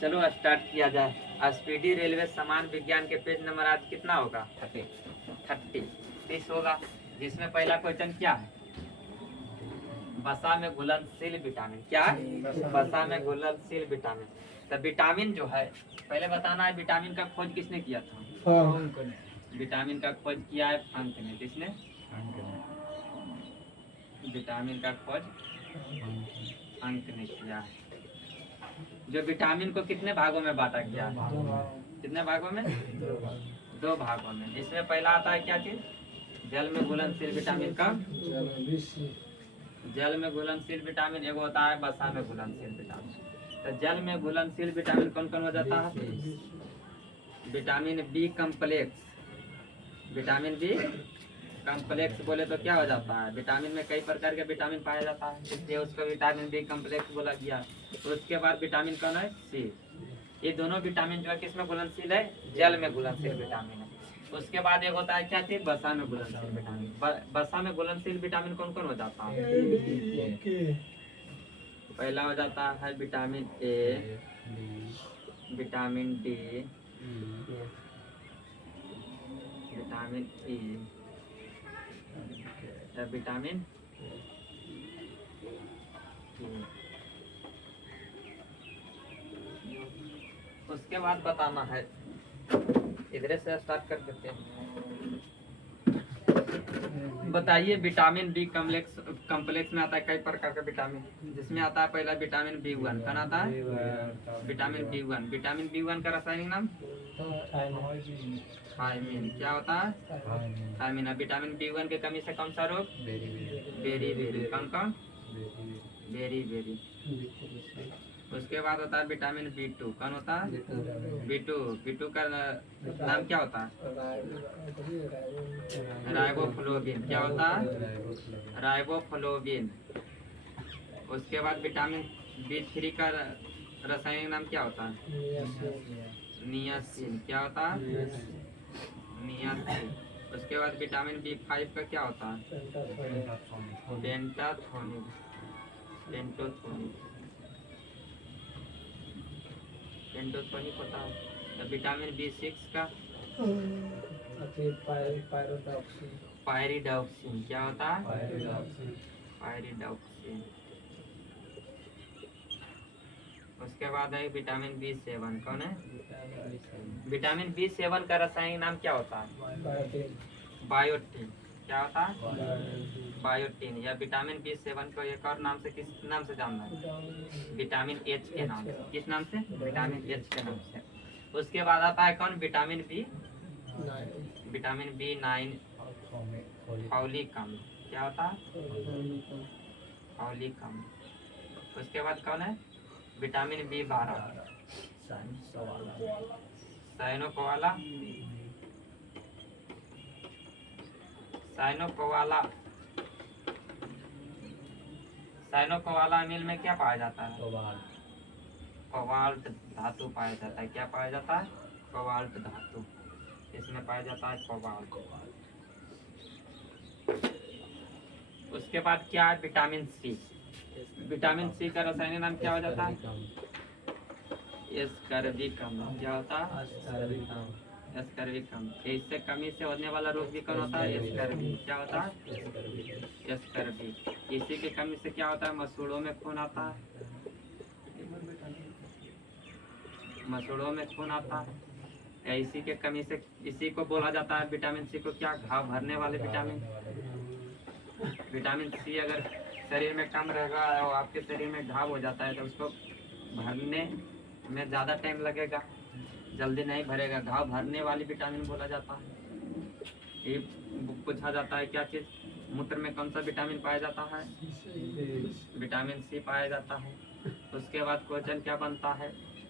चलो स्टार्ट किया जाए। स्पीडी रेलवे सामान विज्ञान के पेज नंबर आज कितना होगा? 30 होगा। जिसमें पहला क्वेश्चन क्या है? वसा में घुलनशील विटामिन। क्या है? वसा में घुलनशील विटामिन। तो विटामिन जो है पहले बताना है, विटामिन का खोज किसने किया था? विटामिन का खोज किया है फंक ने। किसने? विटामिन का खोज फंक ने किया है। जो विटामिन को कितने भागों में बांटा गया? कितने भागों में? 2 भागों में। इसमें पहला आता है क्या चीज? जल में घुलनशील विटामिन का। जल में घुलनशील विटामिन एगो होता है वसा में घुलनशील विटामिन। तो जल में घुलनशील विटामिन कौन कौन हो जाता है? Vitamin B complex. Vitamin B complex बोले तो क्या हो जाता है? विटामिन में कई प्रकार के विटामिन पाया जाता है, इसलिए उसको विटामिन बी कम्प्लेक्स बोला गया। तो उसके बाद विटामिन कौन है? सी। ये दोनों विटामिन जो है किसमें घुलनशील है? जल में घुलनशील विटामिन है। उसके बाद एक होता है क्या चीज? वसा में घुलनशील विटामिन। वसा में घुलनशील विटामिन कौन कौन हो जाता है? पहला हो जाता है vitamin A, vitamin D, vitamin E, vitamin E. उसके बाद बताना है, इधर से स्टार्ट कर देते हैं। बताइए विटामिन बी कम्प्लेक्स में आता है कई प्रकार का विटामिन, जिसमें आता है पहला विटामिन B1। कौन आता है? Vitamin B1। विटामिन B1 का रासायनिक नाम थायमीन। क्या होता है? थायमीन। विटामिन B1 की कमी से कौन सा रोग? बेरी। कौन कौन? बेरी। उसके बाद होता है विटामिन B2। कौन होता है? B2 का नाम क्या होता है? राइबोफ्लोविन। क्या होता है? राइबोफ्लोविन। उसके बाद विटामिन B3 का रासायनिक नाम क्या होता है? नियासिन। क्या होता है? नियासिन। उसके बाद विटामिन B5 का क्या होता है? पेंटाथोनिक। पेंटोथोनिक होता है। तो विटामिन B6 का पायरिडॉक्सिन। क्या होता है? पायरिडॉक्सिन। उसके बाद है विटामिन B7। कौन है? विटामिन B7 का रासायनिक नाम क्या होता है? बायोटीन। क्या होता है? बायोटीन। या विटामिन B7 को एक और नाम से किस नाम से जानना है? विटामिन H के नाम से। किस नाम से? विटामिन H के नाम से। उसके बाद आता है कौन? विटामिन B9 फॉलिक अम्ल। क्या होता है? फॉलिक अम्ल। उसके बाद कौन है? Vitamin B12 साइनोकोवाला। साइनोकोवाला अमील में क्या पाया जाता है? कोबाल्ट धातु पाया जाता है। क्या पाया जाता है? कोबाल्ट धातु। इसमें पाया जाता है कोबाल्ट। उसके बाद क्या है? Vitamin C. विटामिन सी का रासायनिक नाम क्या हो जाता है? एस्कर्बिक अम्ल। क्या होता है? एस्कर्बिक अम्ल। इससे कमी से होने वाला रोग भी कौन होता है? एस्कर्बिक। क्या होता है? एस्कर्बिक। इसी की कमी से क्या होता है? मसूड़ों में खून आता है। मसूड़ों में खून आता है। या इसी के कमी से, इसी को बोला जाता है विटामिन सी को क्या? घाव भरने वाले विटामिन। विटामिन सी अगर शरीर में कम रहेगा और आपके शरीर में घाव हो जाता है तो उसको भरने में ज़्यादा टाइम लगेगा, जल्दी नहीं भरेगा। घाव भरने वाली विटामिन बोला जाता है। ये पूछा जाता है क्या चीज़? मूत्र में कौन सा विटामिन पाया जाता है? विटामिन सी पाया जाता है। उसके बाद क्वेश्चन क्या बनता है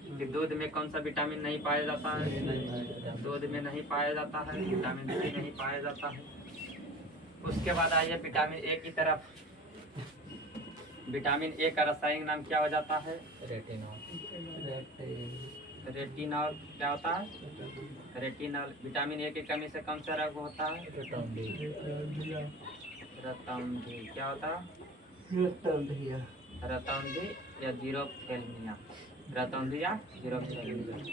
कि दूध में कौन सा विटामिन नहीं पाया जाता है? दूध में नहीं पाया जाता है, विटामिन सी नहीं पाया जाता है। उसके बाद आइए विटामिन ए की तरफ। विटामिन ए का रासायनिक नाम क्या हो जाता है? रेटिनॉल। क्या होता है? रेटिनॉल। विटामिन ए की कमी से कौन सा रोग होता है? रतौंधी। क्या होता है? रतौंधी या जीरोफ्थेल्मिया। रतौंधी या यूरोप।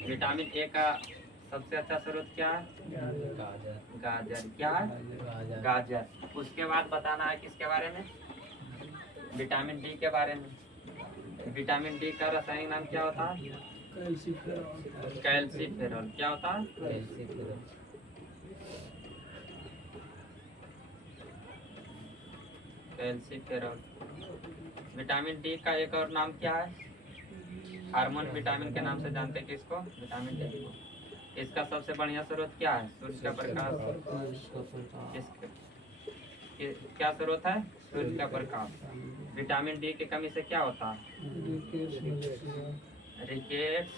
विटामिन ए का सबसे अच्छा स्रोत क्या है? गाजर। क्या है? गाजर। उसके बाद बताना है किसके बारे में? विटामिन डी के बारे में। विटामिन डी का रासायनिक नाम क्या होता है? कैल्सीफेरॉल। क्या होता है? कैल्सीफेरॉल। विटामिन डी का एक और नाम क्या है? हार्मोन विटामिन के नाम से जानते हैं किसको? विटामिन डी को। इसका सबसे बढ़िया स्रोत क्या है? सूर्य का प्रकाश। क्या स्रोत है? सूर्य का प्रकाश। विटामिन डी की कमी से क्या होता है? रिकेट्स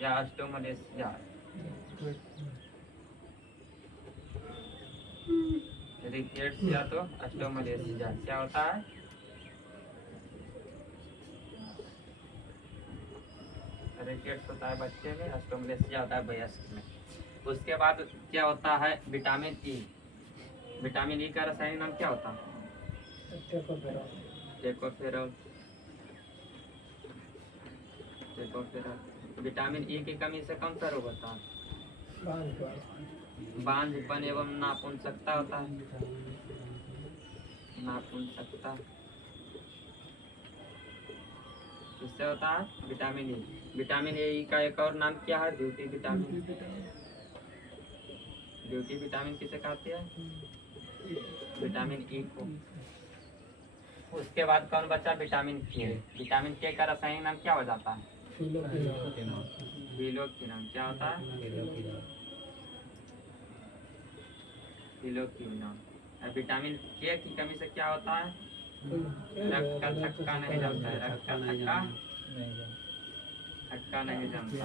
या ऑस्टियोमलेशिया। रिकेट्स या तो ऑस्टियोमलेशिया। क्या होता है? रिकेट्स होता है बच्चे में, ऑस्टियोमलेशिया होता है वयस्क में। उसके बाद क्या होता है? Vitamin E. विटामिन ई का रासायनिक नाम क्या होता है? टेकोफेरॉल। विटामिन ई की कमी से कौन सा रोग होता है? बांझपन एवं नापुंसकता होता है। नापुंसकता किससे होता है? Vitamin E. विटामिन ए का एक और नाम क्या है? Beauty vitamin. ब्यूटी विटामिन किसे कहते हैं? विटामिन ई को। उसके बाद कौन बचा? विटामिन के। विटामिन के का रासायनिक नाम क्या हो जाता है? फिलोक्विनोन। क्या होता है? फिलोक्विनोन। विटामिन के की कमी से क्या होता है? रक्त का थक्का नहीं जमता है। रक्त का थक्का नहीं जमता।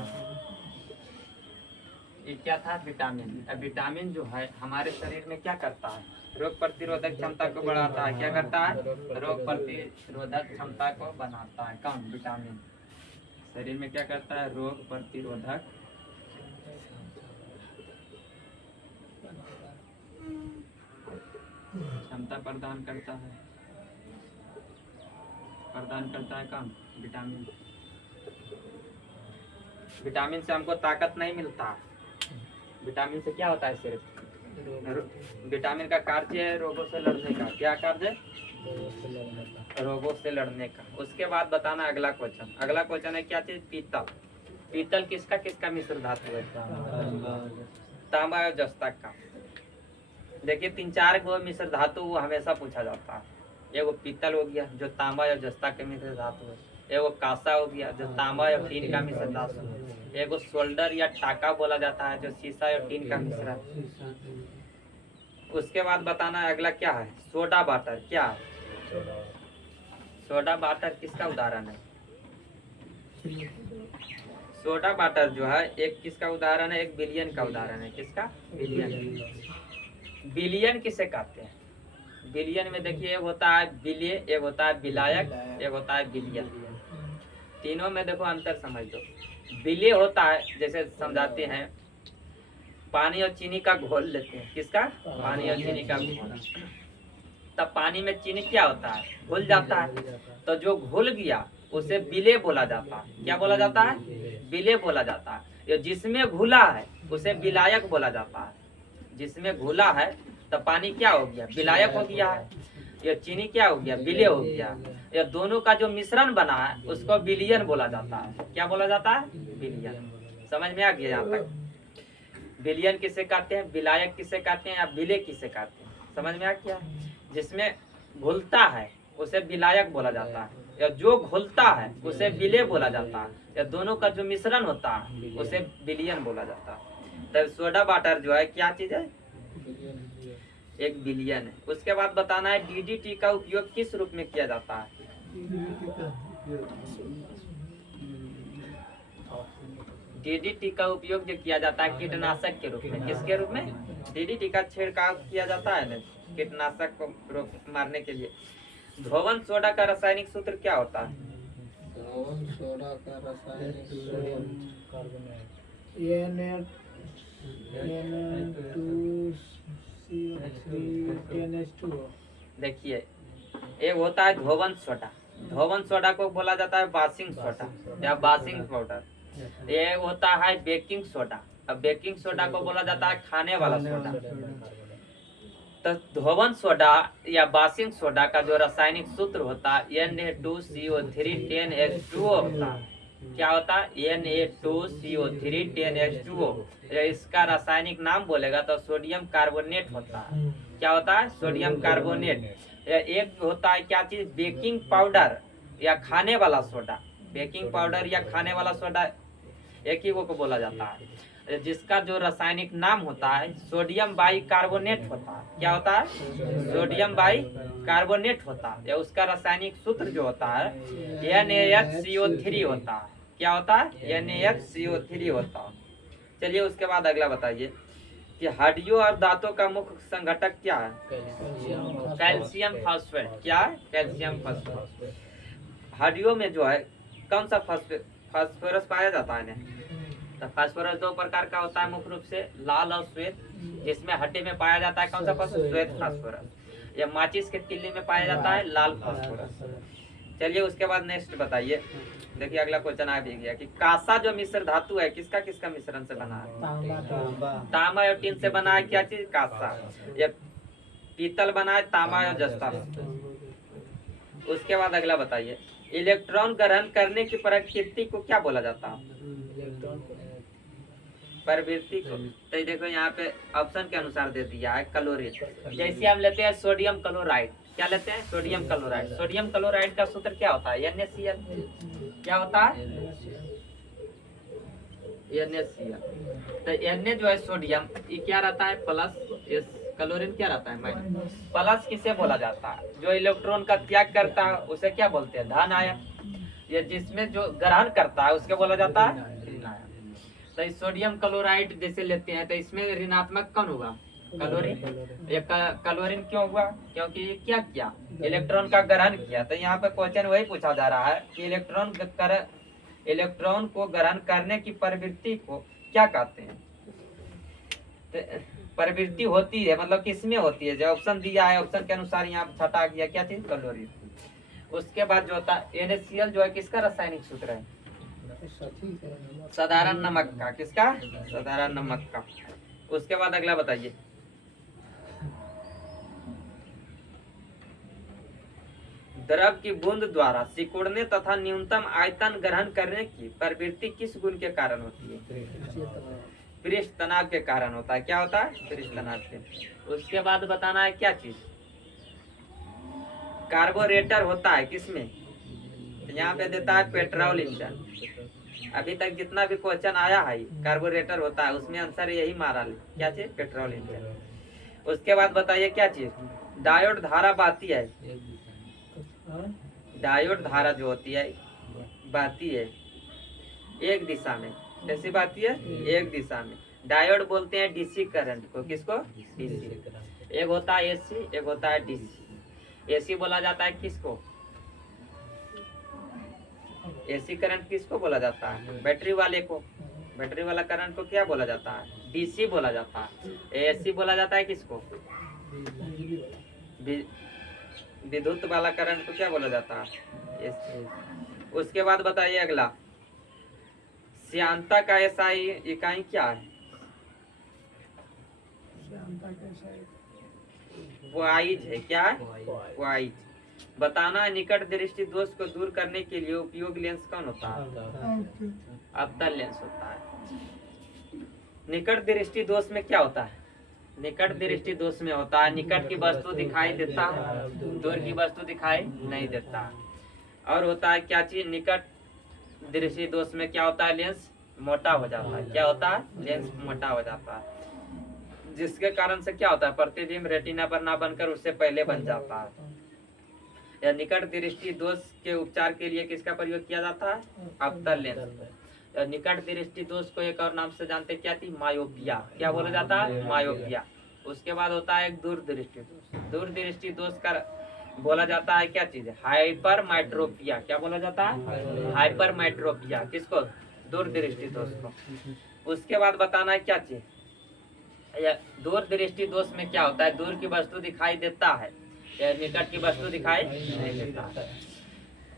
ये क्या था? विटामिन। विटामिन जो है हमारे शरीर में क्या करता है? रोग प्रतिरोधक क्षमता को बढ़ाता है। क्या करता है? रोग प्रतिरोधक क्षमता को बनाता है। कौन? विटामिन। शरीर में क्या करता है? रोग प्रतिरोधक क्षमता प्रदान करता है। कौन? विटामिन। विटामिन से हमको ताकत नहीं मिलता। विटामिन से क्या होता है? सिर्फ विटामिन का कार्य है रोगों से लड़ने का। क्या कार्य? रोगों से लड़ने का। उसके बाद बताना अगला क्वेश्चन। अगला क्वेश्चन है क्या चीज? पीतल। पीतल किसका किसका मिश्र धातु है? तांबा और जस्ता का। देखिए 3-4 गो मिश्र धातु वो हमेशा पूछा जाता है। एगो पीतल हो गया जो तांबा और जस्ता के मिश्र धातु है। एगो कांसा हो गया जो तांबा और टीन का मिश्र धातु है। एगो सोल्डर या टाका बोला जाता है जो शीशा और टीन का मिश्रण। उसके बाद बताना है अगला क्या है? Soda water. क्या है? सोडा वाटर किसका उदाहरण है? सोडा वाटर जो है एक किसका उदाहरण है? एक विलयन का उदाहरण है। किसका? विलयन। विलयन किसे कहते हैं? विलयन में देखिए एक होता है विलय, एक होता है विलायक, एक होता है विलयन। तीनों में देखो अंतर समझ लो। विलय होता है जैसे समझाते हैं, पानी और चीनी का घोल लेते हैं। किसका? पानी और चीनी का घोल। तब पानी में चीनी क्या होता है? घुल जाता है। तो जो घुल गया उसे विलय बोला जाता है। क्या बोला जाता है? विलय बोला जाता है। जिसमें घुला है उसे विलायक बोला जाता है। जिसमें घुला है तो पानी क्या हो गया? विलायक हो गया है। ये चीनी क्या हो गया? विलय हो गया। ये दोनों का जो मिश्रण बना है उसको विलयन बोला जाता है। क्या बोला जाता है? विलयन। समझ में आ गया? यहाँ तक विलयन किसे कहते हैं, विलायक किसे कहते हैं, या विलय किसे कहते हैं? समझ में आ गया? जिसमें घुलता है उसे विलायक बोला जाता है, या जो घुलता है उसे विलय बोला जाता है, या दोनों का जो मिश्रण होता है उसे विलयन बोला जाता है। तो सोडा वाटर जो है क्या चीज है? एक विलयन है। उसके बाद बताना है डीडीटी का उपयोग किस रूप में किया जाता है? डीडीटी का उपयोग जो किया जाता है कीटनाशक के रूप में। किसके रूप में? डीडीटी का छिड़काव किया जाता है ना कीटनाशक को मारने के लिए। धोवन सोडा का रासायनिक सूत्र क्या होता है? धोवन सोडा का रासायनिक देखिए एक होता है धोवन सोडा, धोवन सोडा को बोला जाता है वाशिंग सोडा या वाशिंग पाउडर। ये होता है बेकिंग सोडा। अब बेकिंग सोडा को बोला जाता है खाने वाला सोडा। तो धोवन सोडा या वाशिंग सोडा का जो रासायनिक सूत्र होता है Na2CO3 10H2O होता है। क्या होता है? Na2CO3 10H2O। इसका रासायनिक नाम बोलेगा तो सोडियम कार्बोनेट होता है। क्या होता है? Sodium carbonate. एक होता है क्या चीज? बेकिंग पाउडर या खाने वाला सोडा। बेकिंग पाउडर या खाने वाला सोडा एक ही को बोला जाता है, जिसका जो रासायनिक नाम होता है सोडियम बाई कार्बोनेट होता है। क्या होता है? सोडियम बाई कार्बोनेट होता है। या उसका रासायनिक सूत्र जो होता है NaHCO3 होता है। क्या होता है? NaHCO3 होता है। चलिए उसके बाद अगला बताइए कि हड्डियों और दांतों का मुख्य संघटक क्या है? Calcium phosphate. क्या है? Calcium phosphate. हड्डियों में जो है कौन सा फास्फोरस पाया जाता है? तो फास्फोरस दो प्रकार का होता है मुख्य रूप से, लाल और श्वेत। जिसमें हड्डी में पाया जाता है कौन सा फास्फोरस? श्वेत फास्फोरस। या माचिस के तिल्ली में पाया जाता है लाल फास्फोरस। चलिए उसके बाद नेक्स्ट बताइए। देखिए अगला क्वेश्चन आ भी गया कि कांसा जो मिश्र धातु है किसका किसका मिश्रण से बना है? तांबा और टिन से बना है। क्या चीज? कांसा। या पीतल बना है तांबा और जस्ता। उसके बाद अगला बताइए इलेक्ट्रॉन ग्रहण करने की प्रकृति को क्या बोला जाता है? प्रवृत्ति को। तो देखो यहाँ पे ऑप्शन के अनुसार दे दिया है क्लोरीन। जैसे हम लेते हैं सोडियम क्लोराइड। क्या लेते हैं? Sodium chloride. सोडियम क्लोराइड का सूत्र क्या होता है? NaCl। क्या होता है? NaCl। तो Na जो है सोडियम, ये क्या रहता है? प्लस। क्लोरीन क्या रहता है? माइनस। प्लस किसे बोला जाता है? जो इलेक्ट्रॉन का त्याग करता है उसे क्या बोलते हैं? धन आयन। ये जिसमें जो ग्रहण करता है उसके बोला जाता है ऋण आयन। तो इस सोडियम क्लोराइड जैसे लेते हैं तो इसमें ऋणात्मक कौन होगा? क्लोरीन। ये क्लोरीन क्यों हुआ? क्योंकि ये क्या किया? इलेक्ट्रॉन का ग्रहण किया। तो यहाँ पे क्वेश्चन वही पूछा जा रहा है कि इलेक्ट्रॉन को ग्रहण करने की प्रवृत्ति को क्या कहते हैं? तो प्रवृत्ति होती है मतलब किसमें होती है? जो ऑप्शन दिया है ऑप्शन के अनुसार यहाँ छटा गया। क्या चीज? क्लोरीन। उसके बाद जो होता है NaCl जो है किसका रासायनिक सूत्र है? साधारण नमक का। किसका? साधारण नमक का। उसके बाद अगला बताइए द्रव की बूंद द्वारा सिकुड़ने तथा न्यूनतम आयतन ग्रहण करने की प्रवृत्ति किस गुण के कारण होती है? पृष्ठ तनाव के कारण होता है। क्या होता है? पृष्ठ तनाव के। उसके बाद बताना है क्या चीज? कार्बोरेटर होता है किसमें? यहाँ पे देता है पेट्रोल इंजन। अभी तक जितना भी क्वेश्चन आया है कार्बोरेटर होता है, उसमें आंसर यही मारा ले। क्या चीज? Petrol engine. उसके बाद बताइए क्या चीज? डायोड धारा बहती है। डायोड धारा जो होती है बहती है एक दिशा में। कैसी बहती है? एक दिशा में। डायोड बोलते हैं डीसी करंट को। किसको? डीसी। एक होता है एसी, एक होता है डीसी। एसी बोला जाता है किसको? एसी करंट किसको बोला जाता है? बैटरी वाले को। बैटरी वाला करंट को क्या बोला जाता है? डीसी बोला जाता है। एसी बोला जाता है किसको? विद्युत वाला करंट को क्या बोला जाता है? एसी। उसके बाद बताइए अगला श्यानता का एसआई इकाई क्या है? वाइज है। क्या है? वाइज। बताना है निकट दृष्टि दोष को दूर करने के लिए उपयोग लेंस कौन होता है? अवतल लेंस होता है। निकट दृष्टि दोष में क्या होता है? निकट दृष्टि दोष में होता है निकट की वस्तु दिखाई देता है, दूर की वस्तु दिखाई नहीं देता है। और होता है क्या चीज? निकट दृष्टि दोष में क्या होता है? लेंस मोटा हो जाता है। क्या होता है? लेंस मोटा हो जाता है, जिसके कारण से क्या होता है? प्रतिबिंब रेटिना पर ना बनकर उससे पहले बन जाता है। या निकट दृष्टि दोष के उपचार के लिए किसका प्रयोग किया जाता है? अवतल लेंस। निकट दृष्टि दोष को एक और नाम से जानते क्या थी? मायोपिया। क्या बोला जाता है? मायोपिया। उसके बाद होता है एक दूर दृष्टि दोष। दूर दृष्टि दोष का बोला जाता है क्या चीज? हाइपर माइट्रोपिया। क्या बोला जाता है? हाइपर माइट्रोपिया। किसको? दूर दृष्टि दोष को। उसके बाद बताना है क्या चीज? दूर दृष्टि दोष में क्या होता है? दूर की वस्तु दिखाई देता है या निकट की वस्तु दिखाई नहीं देता है।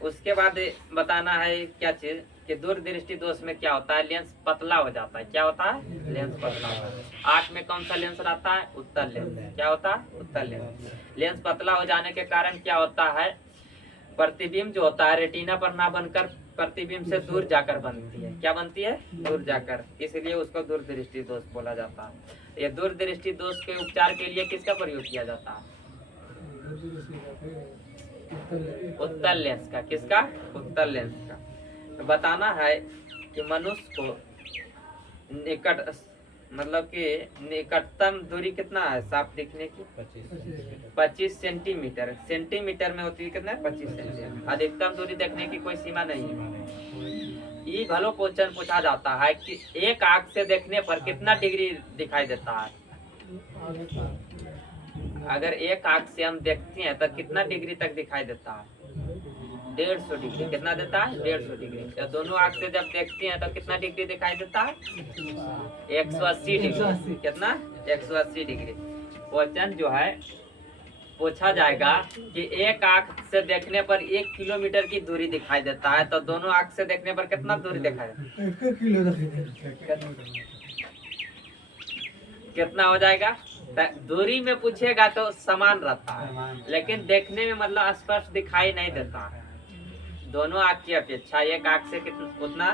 उसके बाद बताना है क्या चीज कि दूरदृष्टि दोष में क्या होता है, लेंस पतला हो जाता है। क्या होता है? लेंस पतला होता है। आंख में कौन सा लेंस रहता है? उत्तल लेंस। क्या होता है? उत्तल लेंस। लेंस पतला हो जाने के कारण क्या होता है, प्रतिबिंब जो होता है रेटिना पर ना बनकर प्रतिबिंब से दूर जाकर बनती है। क्या बनती है? दूर जाकर, इसलिए उसको दूरदृष्टि दोष बोला जाता है। ये दूरदृष्टि दोष के उपचार के लिए किसका प्रयोग किया जाता है? उत्तल लेंस का। किसका? उत्तल लेंस का। तो बताना है कि मनुष्य को निकट मतलब कि निकटतम दूरी कितना है साफ दिखने की? 25 सेंटीमीटर। सेंटीमीटर में होती है कितना? 25 सेंटीमीटर। अधिकतम दूरी देखने की कोई सीमा नहीं है। ये भलो क्वेश्चन पूछा जाता है कि एक आंख से देखने पर कितना डिग्री दिखाई देता है? अगर एक आंख से हम देखते हैं तो कितना डिग्री तक दिखाई देता है? 150 डिग्री। कितना देता है? 150 डिग्री। तो दोनों आंख से जब देखते हैं तो कितना डिग्री दिखाई देता है? 180 डिग्री। कितना? 180 डिग्री। क्वेश्चन जो है पूछा जाएगा कि एक आंख से देखने पर 1 किलोमीटर की दूरी दिखाई देता है, तो दोनों आंख से देखने पर कितना दूरी दिखाई देता है? कितना हो जाएगा? दूरी में पूछेगा तो समान रहता है, लेकिन देखने में मतलब स्पष्ट दिखाई नहीं देता है। दोनों आंख की अपेक्षा एक आंख से कितना उतना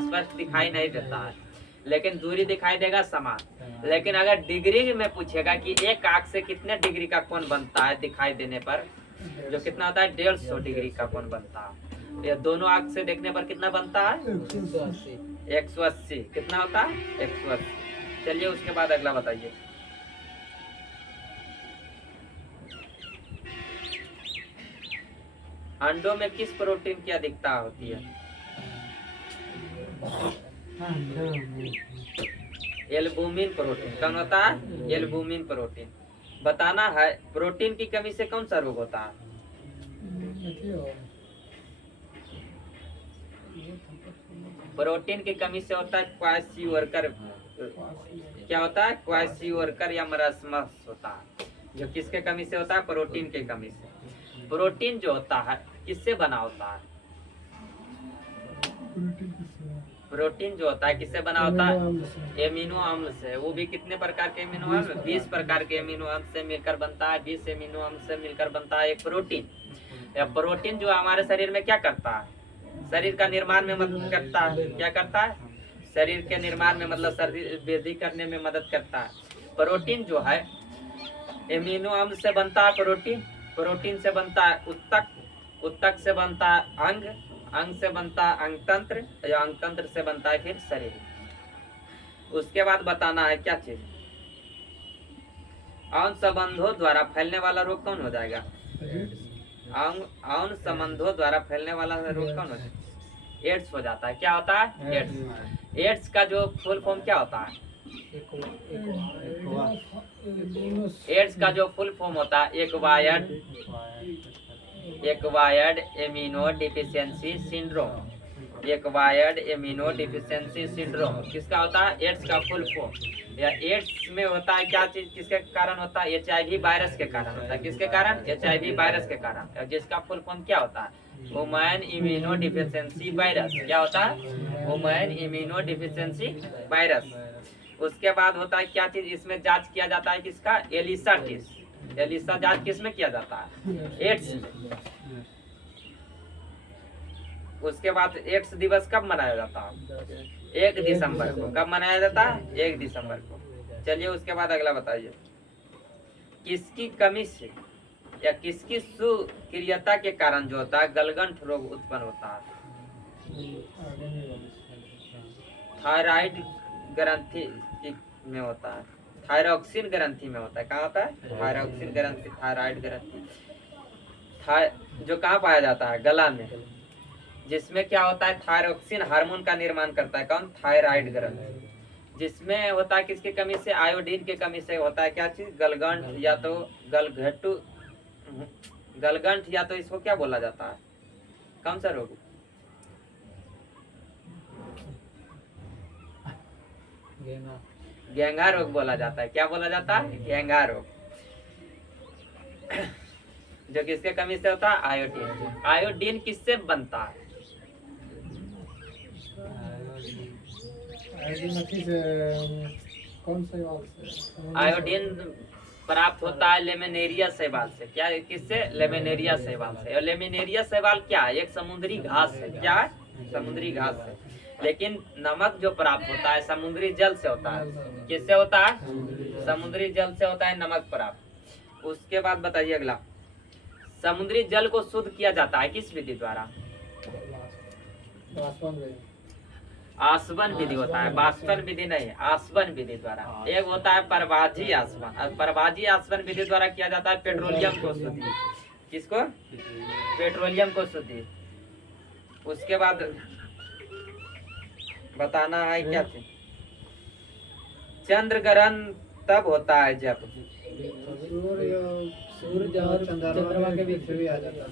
स्पष्ट दिखाई नहीं देता है, लेकिन दूरी दिखाई देगा समान। लेकिन अगर डिग्री में पूछेगा कि एक आंख से कितने डिग्री का कोण बनता है दिखाई देने पर, जो कितना होता है? 150 डिग्री का कोण बनता है। ये दोनों आंख से देखने पर कितना बनता है? 180। कितना होता है? 180। चलिए उसके बाद अगला बताइए। अंडों में किस प्रोटीन की अधिकता होती है? Albumin protein. कौन होता है? Albumin protein. बताना है प्रोटीन की कमी से कौन सा रोग होता है? प्रोटीन की कमी से होता है क्वाशीवर्कर। क्या होता है? क्वाशीवर्कर या मरासमस होता है, जो किसके कमी से होता है? प्रोटीन के कमी से। प्रोटीन जो होता है किससे बना होता है? प्रोटीन जो होता है किससे बना होता है? एमिनो अम्ल से। वो भी कितने प्रकार के एमिनो अम्ल? 20 प्रकार के एमिनो अम्ल से मिलकर बनता है। 20 एमिनो अम्ल से मिलकर बनता है एक प्रोटीन। यह प्रोटीन जो हमारे शरीर में क्या करता है? शरीर का निर्माण में मदद करता है। क्या करता है? शरीर के निर्माण में मतलब शरीर वृद्धि करने में मदद करता है। प्रोटीन जो है एमिनो अम्ल से बनता है प्रोटीन। प्रोटीन से बनता है उत्तक। उत्तक से बनता है अंग। अंग से बनता है अंगतंत्र, या अंगतंत्र से बनता है फिर शरीर। उसके बाद बताना है क्या चीज? यौन संबंधों द्वारा फैलने वाला रोग कौन हो जाएगा? यौन संबंधों द्वारा फैलने वाला रोग कौन हो जाएगा? एड्स हो जाता है। क्या होता है? एड्स। एड्स का जो फुल फॉर्म क्या होता है? एड्स का जो फुल फॉर्म होता है acquired immuno deficiency syndrome. Acquired immuno deficiency syndrome किसका होता है? एड्स का फुल फॉर्म। या एड्स में होता है क्या चीज? किसके कारण होता है? HIV वायरस के कारण होता है। किसके कारण? HIV वायरस के कारण। जिसका फुल फॉर्म क्या होता है? Human immuno deficiency virus. क्या होता है? Human immuno deficiency virus. उसके बाद होता है क्या चीज? इसमें जांच किया जाता है किसका? Elisa test. एलिसा जांच किस में किया जाता है? एड्स में। उसके बाद एड्स दिवस कब मनाया जाता है? 1 दिसंबर को। कब मनाया जाता है? 1 दिसंबर को। चलिए उसके बाद अगला बताइए। किसकी कमी से या किसकी सुक्रियता के कारण जो होता है गलगंठ रोग उत्पन्न होता है? थायराइड ग्रंथि में होता है। थायरॉक्सिन ग्रंथि में होता है। कहाँ होता है? थायरॉक्सिन ग्रंथि, थायराइड ग्रंथि। जो कहाँ पाया जाता है? गला में। जिसमें क्या होता है? थायरॉक्सिन हार्मोन का निर्माण करता है। कौन? थायराइड ग्रंथि। जिसमें होता है किसकी कमी से? आयोडीन की कमी से होता है क्या चीज? गलगंठ, या तो गलघटू, गलगंठ, या तो इसको क्या बोला जाता है? कौन सा रोग? घेंघा रोग बोला जाता है। क्या बोला जाता है? घेंघा रोग। जो किसके कमी से होता है? आयोडीन। आयोडीन किससे बनता है? आयोडीन अथी से कौन से वाल से? आयोडीन प्राप्त होता है लेमिनेरिया शैवाल से। क्या है? किससे? लेमिनेरिया शैवाल से। और लेमिनेरिया शैवाल क्या है? एक समुद्री घास है। क्या है? समुद्री घास है। लेकिन नमक जो प्राप्त होता है समुद्री जल से होता है। किससे होता है? समुद्री जल से होता है नमक प्राप्त। उसके बाद बताइए अगला, समुद्री जल को शुद्ध किया जाता है किस विधि द्वारा? आसवन विधि होता है, बाष्पन विधि नहीं, आसवन विधि द्वारा। एक होता है परवाजी आसवन, और परवाजी आसवन विधि द्वारा किया जाता है पेट्रोलियम को शुद्धि। किसको? पेट्रोलियम को शुद्धि। उसके बाद बताना है क्या चीज? चंद्र ग्रहण तब होता है जब सूर्य और चंद्रमा के बीच भी आ जाता है।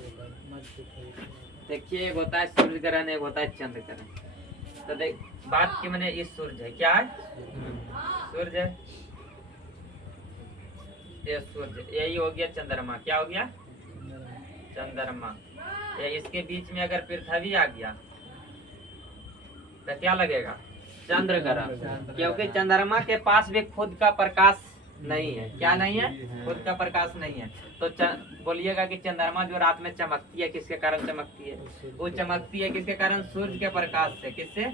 देखिए, एक होता है सूर्य ग्रहण, एक होता है चंद्र ग्रहण। तो देख बात की मैंने इस सूर्य है, क्या है? सूर्य है, ये सूर्य, यही हो गया चंद्रमा। क्या हो गया? चंद्रमा। ये इसके बीच में अगर पृथ्वी आ गया तो क्या लगेगा? चंद्र ग्रहण। क्योंकि चंद्रमा के पास भी खुद का प्रकाश नहीं है। क्या नहीं है? खुद का प्रकाश नहीं है। तो बोलिएगा कि चंद्रमा जो रात में चमकती है किसके कारण चमकती है? वो चमकती है किसके कारण? सूर्य के प्रकाश से। किससे?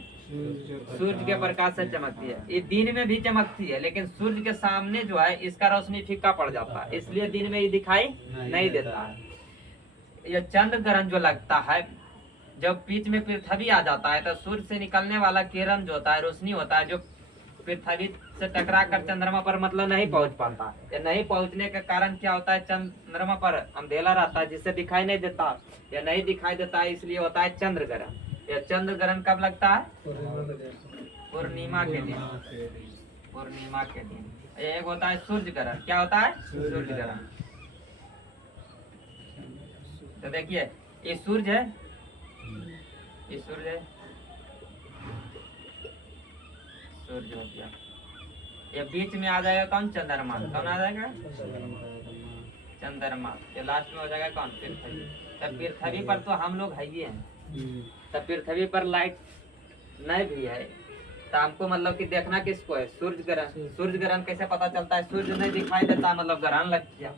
सूर्य के प्रकाश से चमकती है। ये दिन में भी चमकती है, लेकिन सूर्य के सामने जो है इसका रोशनी फीका पड़ जाता है, इसलिए दिन में ये दिखाई नहीं देता है। यह चंद्र ग्रहण जो लगता है जब बीच में पृथ्वी आ जाता है, तो सूर्य से निकलने वाला किरण जो होता है, रोशनी होता है, जो पृथ्वी से टकरा कर चंद्रमा पर मतलब नहीं पहुंच पाता। या नहीं पहुंचने के कारण क्या होता है? चंद्रमा पर अंधेरा रहता है जिससे दिखाई नहीं देता, या नहीं दिखाई देता है, इसलिए होता है चंद्र ग्रहण। यह चंद्र ग्रहण कब लगता है? पूर्णिमा के दिन। पूर्णिमा के दिन। एक होता है सूर्य ग्रहण। क्या होता है? सूर्य ग्रहण। तो देखिए, ये सूर्य है, ये सूर्य है, सूर्य हो गया। ये बीच में आ जाएगा कौन? चंद्रमा। कौन आ जाएगा? चंद्रमा। ये लास्ट में हो जाएगा कौन? पृथ्वी। तब पृथ्वी पर तो हम लोग है ही हैं। तब पृथ्वी पर लाइट नहीं भी है, तो हमको मतलब कि देखना किसको है? सूर्य ग्रहण। सूर्य ग्रहण कैसे पता चलता है? सूर्य नहीं दिखाई देता मतलब ग्रहण लग गया।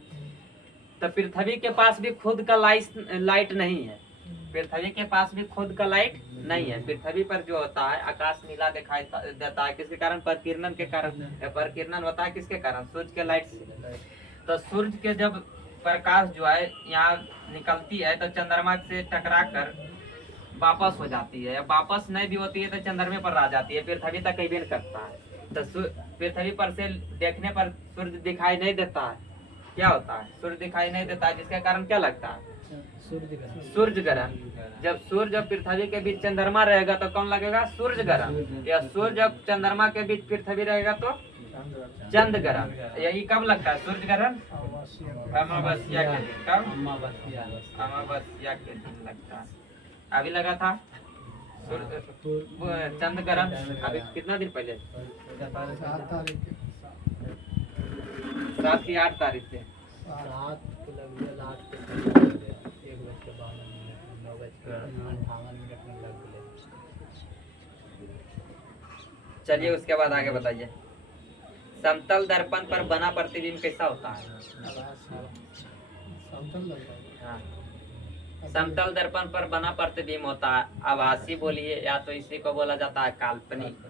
तो पृथ्वी के पास भी खुद का लाइट नहीं है। पृथ्वी के पास भी खुद का लाइट नहीं है। पृथ्वी पर जो होता है आकाश नीला दिखाई देता है किसके कारण? परिकिरण के कारण। परिकिरण होता है किसके कारण? सूर्य के लाइट से। तो सूर्य के जब प्रकाश जो है यहाँ निकलती है तो चंद्रमा से टकरा कर वापस हो जाती है, या वापस नहीं भी होती है तो चंद्रमा पर आ जाती है, पृथ्वी तक कहीं भी नहीं करता है। तो पृथ्वी पर से देखने पर सूर्य दिखाई नहीं देता है। क्या होता है? सूर्य दिखाई नहीं देता है, जिसके कारण क्या लगता है? सूर्य ग्रहण। जब सूर्य और पृथ्वी के बीच चंद्रमा रहेगा तो कौन लगेगा? सूर्य ग्रहण। या सूर्य और चंद्रमा के बीच पृथ्वी रहेगा तो चंद्र ग्रहण। यही कब लगता है सूर्य ग्रहण? अमावस्या के दिन। कब? अमावस्या के दिन लगता है। अभी लगा था चंद्र ग्रहण अभी कितना दिन पहले? 7 या 8 तारीख से। चलिए उसके बाद आगे बताइए। समतल दर्पण पर बना प्रतिबिंब कैसा होता है? हाँ। समतल दर्पण पर बना प्रतिबिंब होता है आभासी बोलिए, या तो इसी को बोला जाता है काल्पनिक।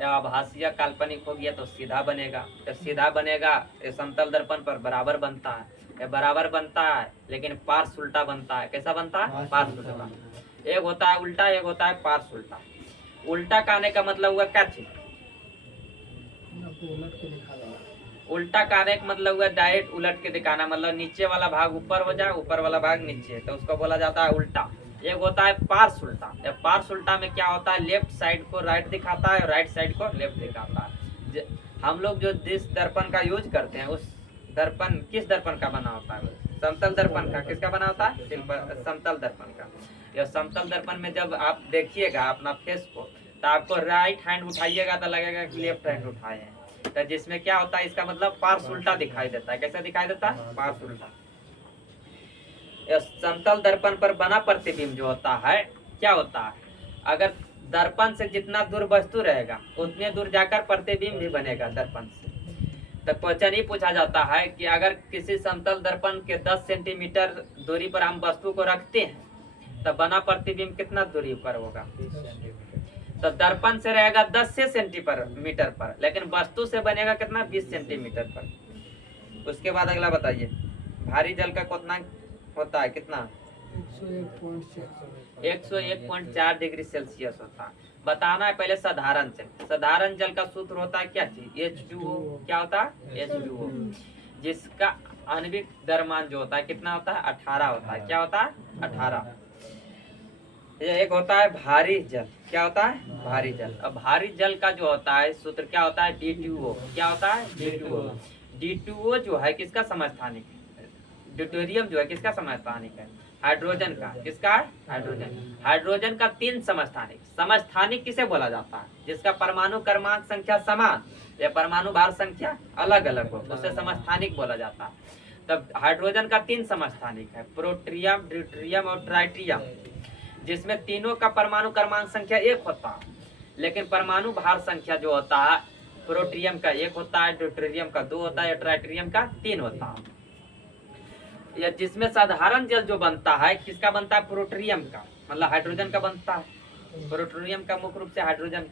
या आभासी या काल्पनिक हो गया तो सीधा बनेगा। जब सीधा बनेगा ये समतल दर्पण पर बराबर बनता है। ये बराबर बनता है लेकिन पार्श्व उल्टा बनता है। कैसा बनता है? पार्श्व उल्टा। एक होता है उल्टा, एक होता है पार्श्व उल्टा। उल्टा कहने का मतलब हुआ क्या चीज? उल्टा कहने का मतलब हुआ डायरेक्ट उलट के दिखाना, मतलब नीचे वाला भाग ऊपर हो जाए, ऊपर वाला भाग नीचे, तो उसको बोला जाता है उल्टा। एक होता है पार्श्व उल्टा। पार्श्व उल्टा में क्या होता है? लेफ्ट साइड को राइट दिखाता है और राइट साइड को लेफ्ट दिखाता है। हम लोग जो जिस दर्पण का यूज करते हैं उस दर्पण किस दर्पण का बना होता है? समतल दर्पण का। किसका बना होता है? समतल दर्पण का। यह समतल दर्पण में जब आप देखिएगा अपना फेस को, तो आपको राइट हैंड उठाइएगा तो लगेगा कि लेफ्ट हैंड उठाए हैं। तो जिसमें क्या होता है? इसका मतलब पार्श्व उल्टा दिखाई देता है। कैसा दिखाई देता है? पार्श्व उल्टा। ये समतल दर्पण पर बना प्रतिबिंब जो होता है क्या होता है, अगर दर्पण से जितना दूर वस्तु रहेगा उतने दूर जाकर प्रतिबिंब भी बनेगा दर्पण से। तो क्वेश्चन ही पूछा जाता है कि अगर किसी समतल दर्पण के 10 सेंटीमीटर दूरी पर हम वस्तु को रखते हैं तो बना प्रतिबिंब कितना दूरी पर होगा। तो दर्पण से रहेगा 10 से सेंटीमीटर पर, लेकिन वस्तु से बनेगा कितना 20 सेंटीमीटर पर। उसके बाद अगला बताइए, भारी जल का क्वथनांक होता है कितना, 101.4 डिग्री सेल्सियस होता है। बताना है पहले साधारण जल। साधारण जल का सूत्र होता है क्या चीज, H2O। क्या होता है H2O, जिसका आणविक द्रव्यमान जो होता है कितना होता है 18 होता है। क्या होता है 18। ये एक होता है भारी जल। क्या होता है भारी जल। अब भारी जल का जो होता है सूत्र क्या होता है D2O। क्या होता है D2O। D2O जो है किसका समस्थानिक है, ड्यूटेरियम जो है किसका समस्थानिक है, हाइड्रोजन का। किसका है हाइड्रोजन। हाइड्रोजन का 3 समस्थानिक। समस्थानिक किसे बोला जाता है, जिसका परमाणु क्रमांक संख्या समान या परमाणु भार संख्या अलग अलग हो, उसे समस्थानिक बोला जाता है। तब हाइड्रोजन का 3 समस्थानिक है, प्रोट्रियम, ड्यूटेरियम और ट्राइटियम, जिसमें तीनों का परमाणु क्रमांक संख्या 1 होता है, लेकिन परमाणु भार संख्या जो होता है प्रोट्रियम का 1 होता है, ड्यूटेरियम का 2 होता है या ट्राइटियम का 3 होता है। या जिसमें साधारण जल जो बनता है किसका बनता है, प्रोट्रियम का, मतलब हाइड्रोजन का बनता है। प्रोट्रियम का मुख्य रूप से हाइड्रोजन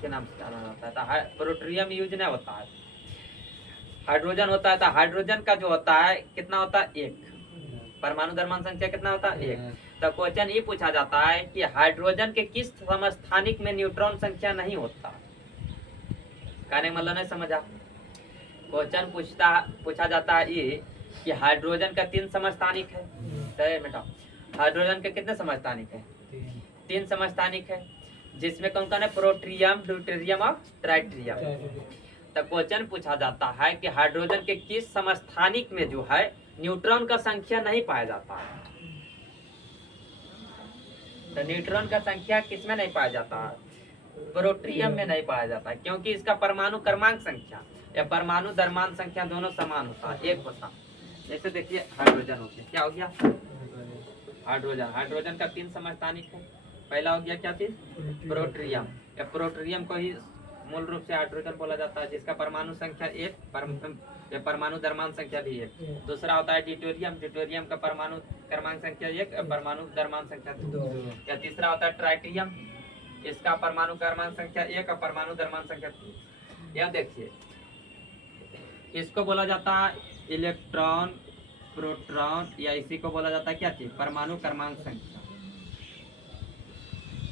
के नाम से जाना जाता है। प्रोट्रियम यूज नहीं होता है, हाइड्रोजन होता है। तो हाइड्रोजन का जो होता है कितना होता है 1, परमाणु द्रव्यमान संख्या कितना होता है 1। तो क्वेश्चन ये पूछा जाता है कि हाइड्रोजन के किस समस्थानिक में न्यूट्रॉन संख्या नहीं होता। कहने मतलब नहीं समझा। क्वेश्चन पूछा जाता है ये कि हाइड्रोजन का 3 समस्थानिक है। तो बेटा हाइड्रोजन के कितने समस्थानिक है, 3 समस्थानिक है, जिसमें कौन कौन है, प्रोट्रियम, ड्यूटेरियम और ट्राइटियम। तो क्वेश्चन पूछा जाता है कि हाइड्रोजन के किस समस्थानिक में जो है न्यूट्रॉन का संख्या नहीं पाया जाता है। तो न्यूट्रॉन का संख्या किसमें नहीं पाया जाता है, प्रोट्रियम में नहीं पाया जाता है, क्योंकि इसका परमाणु क्रमांक संख्या या परमाणु द्रव्यमान संख्या दोनों समान होता है, 1 होता है। जैसे देखिए हाइड्रोजन हो गया, क्या हो गया हाइड्रोजन। हाइड्रोजन का 3 समस्थानिक है। पहला हो गया क्या चीज, प्रोट्रियम। या प्रोट्रियम को ही मूल रूप से हाइड्रोजन बोला जाता है, जिसका परमाणु संख्या 1, परमाणु द्रव्यमान संख्या भी 1। दूसरा होता है ड्यूटेरियम। ड्यूटेरियम का परमाणु क्रमांक संख्या 1 और परमाणु द्रव्यमान संख्या 2। या तीसरा होता है ट्राइटियम, इसका परमाणु क्रमांक संख्या 1 और परमाणु द्रव्यमान संख्या 2। यह देखिए इसको बोला जाता है इलेक्ट्रॉन, प्रोटॉन, या इसी को बोला जाता है क्या चीज, परमाणु क्रमांक संख्या,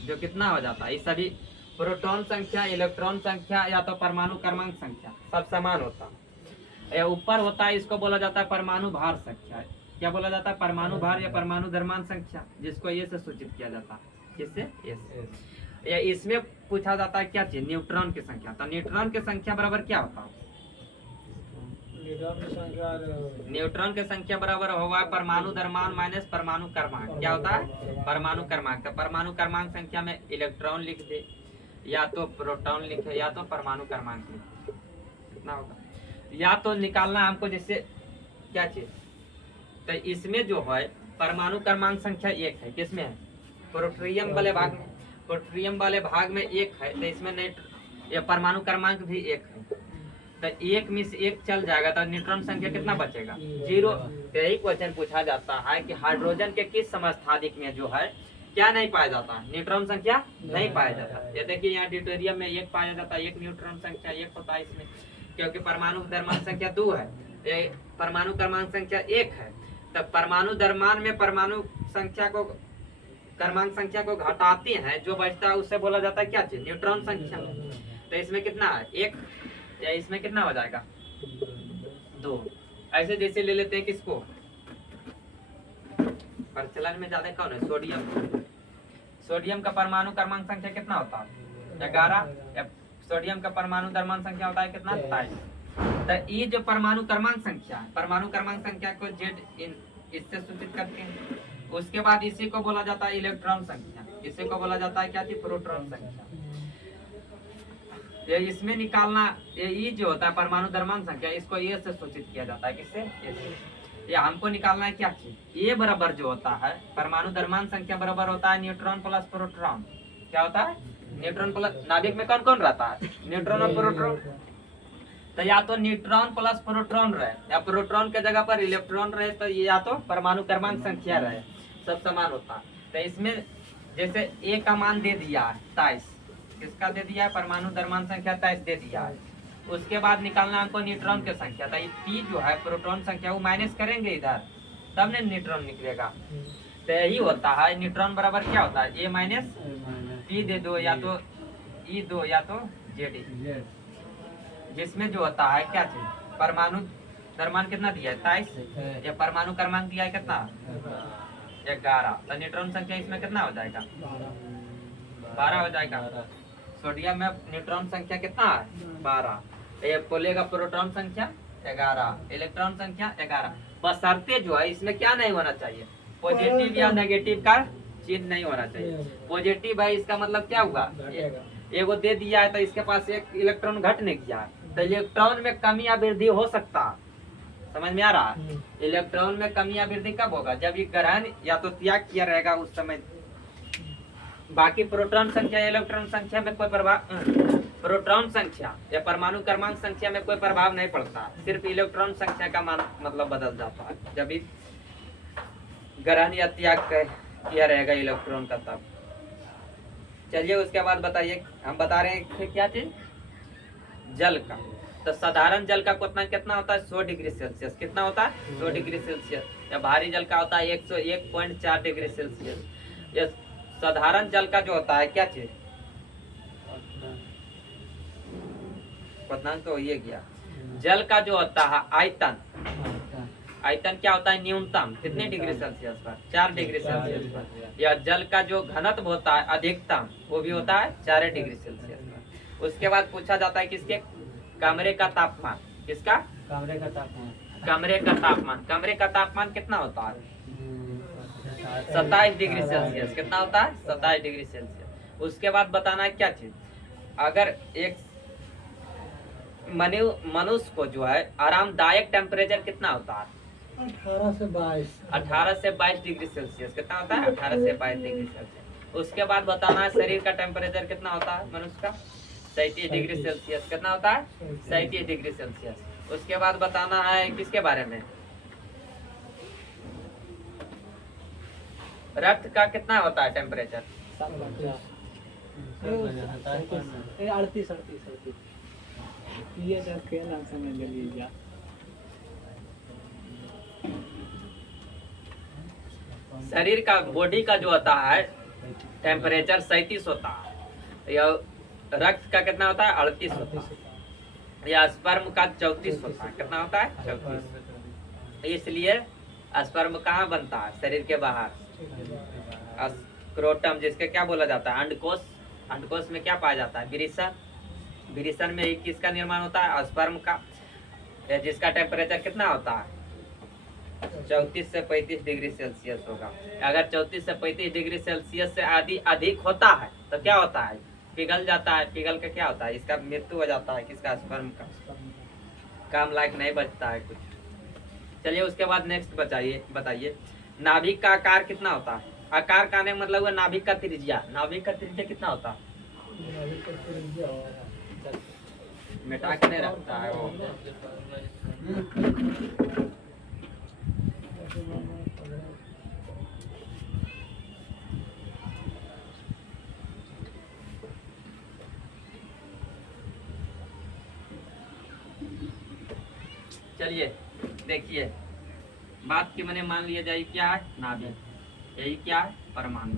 जो कितना हो जाता है। इस सभी प्रोटॉन संख्या, इलेक्ट्रॉन संख्या या तो परमाणु क्रमांक संख्या सब समान होता है। या ऊपर होता है इसको बोला जाता है परमाणु भार संख्या। क्या बोला जाता है, परमाणु भार या परमाणु द्रव्यमान संख्या, जिसको ये से सूचित किया जाता है, किससे, ये। या इसमें पूछा जाता है क्या चीज, न्यूट्रॉन की संख्या। तो न्यूट्रॉन की संख्या बराबर क्या होता है, न्यूट्रॉन की संख्या बराबर होगा परमाणु द्रव्यमान माइनस परमाणु क्रमांक। क्या होता है, परमाणु क्रमांक। तो परमाणु क्रमांक संख्या में इलेक्ट्रॉन लिख दे, या तो प्रोटॉन लिखे, या तो परमाणु क्रमांक लिखे, कितना होगा। या तो निकालना हमको जैसे क्या चीज, तो इसमें जो है परमाणु क्रमांक संख्या 1 है, किसमें है, प्रोट्रियम वाले भाग में। प्रोट्रियम वाले भाग में 1 है, तो इसमें ये परमाणु क्रमांक भी 1 है। तो 1 में से 1 चल जाएगा तो न्यूट्रॉन संख्या कितना बचेगा, 0। तो यही क्वेश्चन पूछा जाता है कि हाइड्रोजन के किस समस्थानिक में जो है क्या नहीं पाया जाता, न्यूट्रॉन संख्या नहीं पाया जाता। ये देखिए यहाँ ड्यूटेरियम में 1 पाया जाता है, 1 न्यूट्रॉन संख्या 1 होता है इसमें, क्योंकि परमाणु द्रव्यमान संख्या 2 है, परमाणु क्रमांक संख्या 1 है। तब परमाणु द्रव्यमान में परमाणु संख्या को क्रमांक संख्या को घटाते हैं, जो बचता है उससे बोला जाता है क्या चीज, न्यूट्रॉन संख्या। तो इसमें कितना है 1, या इसमें कितना हो जाएगा 2। ऐसे जैसे ले लेते हैं किसको, प्रचलन में ज्यादा कौन है, सोडियम। सोडियम का परमाणु क्रमांक संख्या कितना होता है 11। या सोडियम का परमाणु द्रव्यमान संख्या होता है कितना, 23। तो ये जो परमाणु क्रमांक संख्या है, परमाणु क्रमांक संख्या को Z इससे सूचित करते हैं। उसके बाद इसी को बोला जाता है इलेक्ट्रॉन संख्या, इसी को बोला जाता है क्या चीज, प्रोटॉन संख्या। ये इसमें निकालना, ये जो होता है परमाणु द्रव्यमान संख्या, इसको ये से सूचित किया जाता है, किससे, ये हमको निकालना है क्या चीज, ए बराबर जो होता है परमाणु द्रव्यमान संख्या बराबर होता है न्यूट्रॉन प्लस प्रोटॉन। क्या होता है, न्यूट्रॉन प्लस, नाभिक में कौन कौन रहता है, न्यूट्रॉन और प्रोटॉन। तो या तो न्यूट्रॉन प्लस प्रोटॉन रहे या प्रोटॉन के जगह पर इलेक्ट्रॉन रहे, तो ये या तो परमाणु क्रमांक संख्या रहे, सब समान होता है। तो इसमें जैसे ए का मान दे दिया है 23, किसका दे दिया है, परमाणु द्रव्यमान संख्या 23 दे दिया है। उसके बाद निकालना हमको न्यूट्रॉन की संख्या, तो ये पी जो है प्रोटॉन संख्या वो माइनस करेंगे इधर, तब न न्यूट्रॉन निकलेगा। तो यही होता है न्यूट्रॉन बराबर क्या होता है, ए माइनस पी दे दो, या तो ई दो या तो जेड, जिसमें जो होता है क्या चीज, परमाणु द्रव्यमान कितना दिया है 23, या परमाणु क्रमांक दिया है कितना 11, तो न्यूट्रॉन संख्या इसमें कितना हो जाएगा 12 हो जाएगा। सोडियम में न्यूट्रॉन संख्या कितना है 12, ये बोलेगा प्रोटॉन संख्या 11, इलेक्ट्रॉन संख्या 11। बशर्ते जो है इसमें क्या नहीं होना चाहिए, पॉजिटिव या नेगेटिव का चीज नहीं होना चाहिए। पॉजिटिव है इसका मतलब क्या हुआ, एगो दे दिया है तो इसके पास एक इलेक्ट्रॉन घटने किया है, तो इलेक्ट्रॉन में कमी या वृद्धि हो सकता है, समझ में आ रहा है। इलेक्ट्रॉन में कमी या वृद्धि कब होगा, जब ये ग्रहण या तो त्याग किया रहेगा उस समय। बाकी प्रोटॉन संख्या या इलेक्ट्रॉन संख्या में कोई प्रभाव, प्रोटॉन संख्या या परमाणु क्रमांक संख्या में कोई प्रभाव नहीं पड़ता, सिर्फ इलेक्ट्रॉन संख्या का मान मतलब बदल जाता है जब भी ग्रहण या त्याग किया रहेगा इलेक्ट्रॉन का तब। चलिए उसके बाद बताइए, हम बता रहे हैं क्या चीज, जल का। तो साधारण जल का क्वथनांक कितना होता है 100 डिग्री सेल्सियस, कितना होता है 100 डिग्री सेल्सियस। या भारी जल का होता है 101.4 डिग्री सेल्सियस। ये साधारण जल का जो होता है क्या चीज, क्वथनांक तो ये गया। जल का जो होता है आयतन, आयतन क्या होता है न्यूनतम कितने डिग्री सेल्सियस पर, 4 डिग्री सेल्सियस पर। या जल का जो घनत्व होता है अधिकतम, वो भी होता है 4 डिग्री सेल्सियस पर। उसके बाद पूछा जाता है किसके, कमरे का तापमान, किसका, कमरे का तापमान, कमरे का तापमान। कमरे का तापमान कितना होता है 27 डिग्री सेल्सियस, कितना होता है 27 डिग्री सेल्सियस। उसके बाद बताना है क्या चीज, अगर एक मनुष्य को जो है आरामदायक टेम्परेचर कितना होता है 18 से 22 डिग्री सेल्सियस, कितना होता है 18 से 22 डिग्री सेल्सियस। उसके बाद बताना है शरीर का टेम्परेचर कितना होता है मनुष्य का 37 डिग्री सेल्सियस, कितना होता है 37 डिग्री सेल्सियस। उसके बाद बताना है किसके बारे में, रक्त का कितना होता है टेम्परेचर, 38 ये तो केला समझ लीजिए। शरीर का बॉडी का जो होता है टेम्परेचर 37 होता है, या रक्त का कितना होता है 38 होता है, या स्पर्म का 34 होता है, कितना होता है 34। इसलिए स्पर्म कहाँ बनता है शरीर के बाहर, स्क्रोटम, जिसके क्या बोला जाता है अंडकोश। अंडकोश में क्या पाया जाता है विरिसन, विरिसन में ही किसका निर्माण होता है स्पर्म का, जिसका टेम्परेचर कितना होता है 34 से 35 डिग्री सेल्सियस होगा। अगर 34 से 35 डिग्री सेल्सियस से अधिक होता है तो क्या होता है पिघल जाता है, पिघल के क्या होता है इसका मृत्यु हो जाता है, किसका स्पर्म का, काम लायक नहीं बचता है कुछ। चलिए उसके बाद नेक्स्ट बताइए नाभिक का आकार कितना होता है। आकार का आने मतलब नाभिक का त्रिज्या, नाभिक का त्रिज्या कितना होता है, मिटा के नहीं रखता है वो। चलिए देखिए बात की मैंने मान लिया जाए क्या है नाभिक, यही क्या है परमाणु।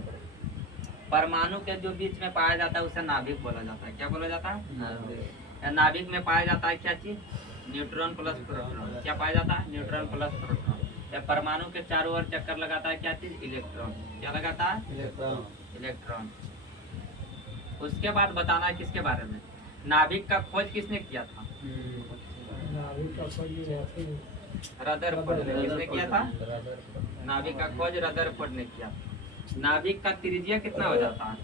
परमाणु के जो बीच में पाया जाता है उसे नाभिक बोला जाता है, क्या बोला जाता है नाभिक में पाया जाता है क्या चीज न्यूट्रॉन प्लस प्रोटॉन, क्या पाया जाता है न्यूट्रॉन प्लस प्रोटॉन। या परमाणु के चारों ओर चक्कर लगाता है क्या चीज इलेक्ट्रॉन, क्या लगाता है इलेक्ट्रॉन। उसके बाद बताना है किसके बारे में, नाभिक का खोज किसने किया था, रदरफोर्ड ने, किसने किया था नाभिक का खोज रदरफोर्ड ने किया। नाभिक का त्रिज्या कितना हो जाता है,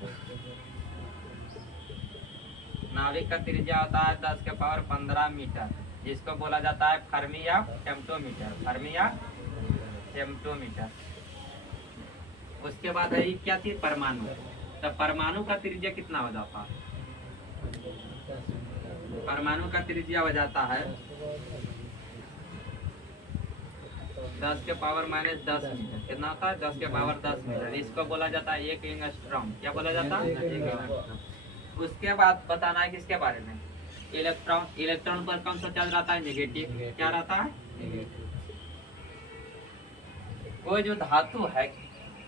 नाभिक का त्रिज्या होता है 10 के पावर 15 मीटर, जिसको बोला जाता है फर्मी या फेम्टोमीटर, फर्मी या फेमटोमीटर। उसके बाद है ये क्या चीज, परमाणु। तब परमाणु का त्रिज्या कितना हो जाता है? परमाणु का त्रिज्या हो जाता है 10 के पावर -10 मीटर। कितना होता है? 10 के पावर 10 मीटर। इसको बोला जाता है 1 एंगस्ट्रॉम। क्या बोला जाता है? 1 एंगस्ट्रॉम। उसके बाद बताना है किसके बारे में, इलेक्ट्रॉन। इलेक्ट्रॉन पर कौन सा चार्ज रहता है? नेगेटिव। क्या रहता है? कोई जो धातु है,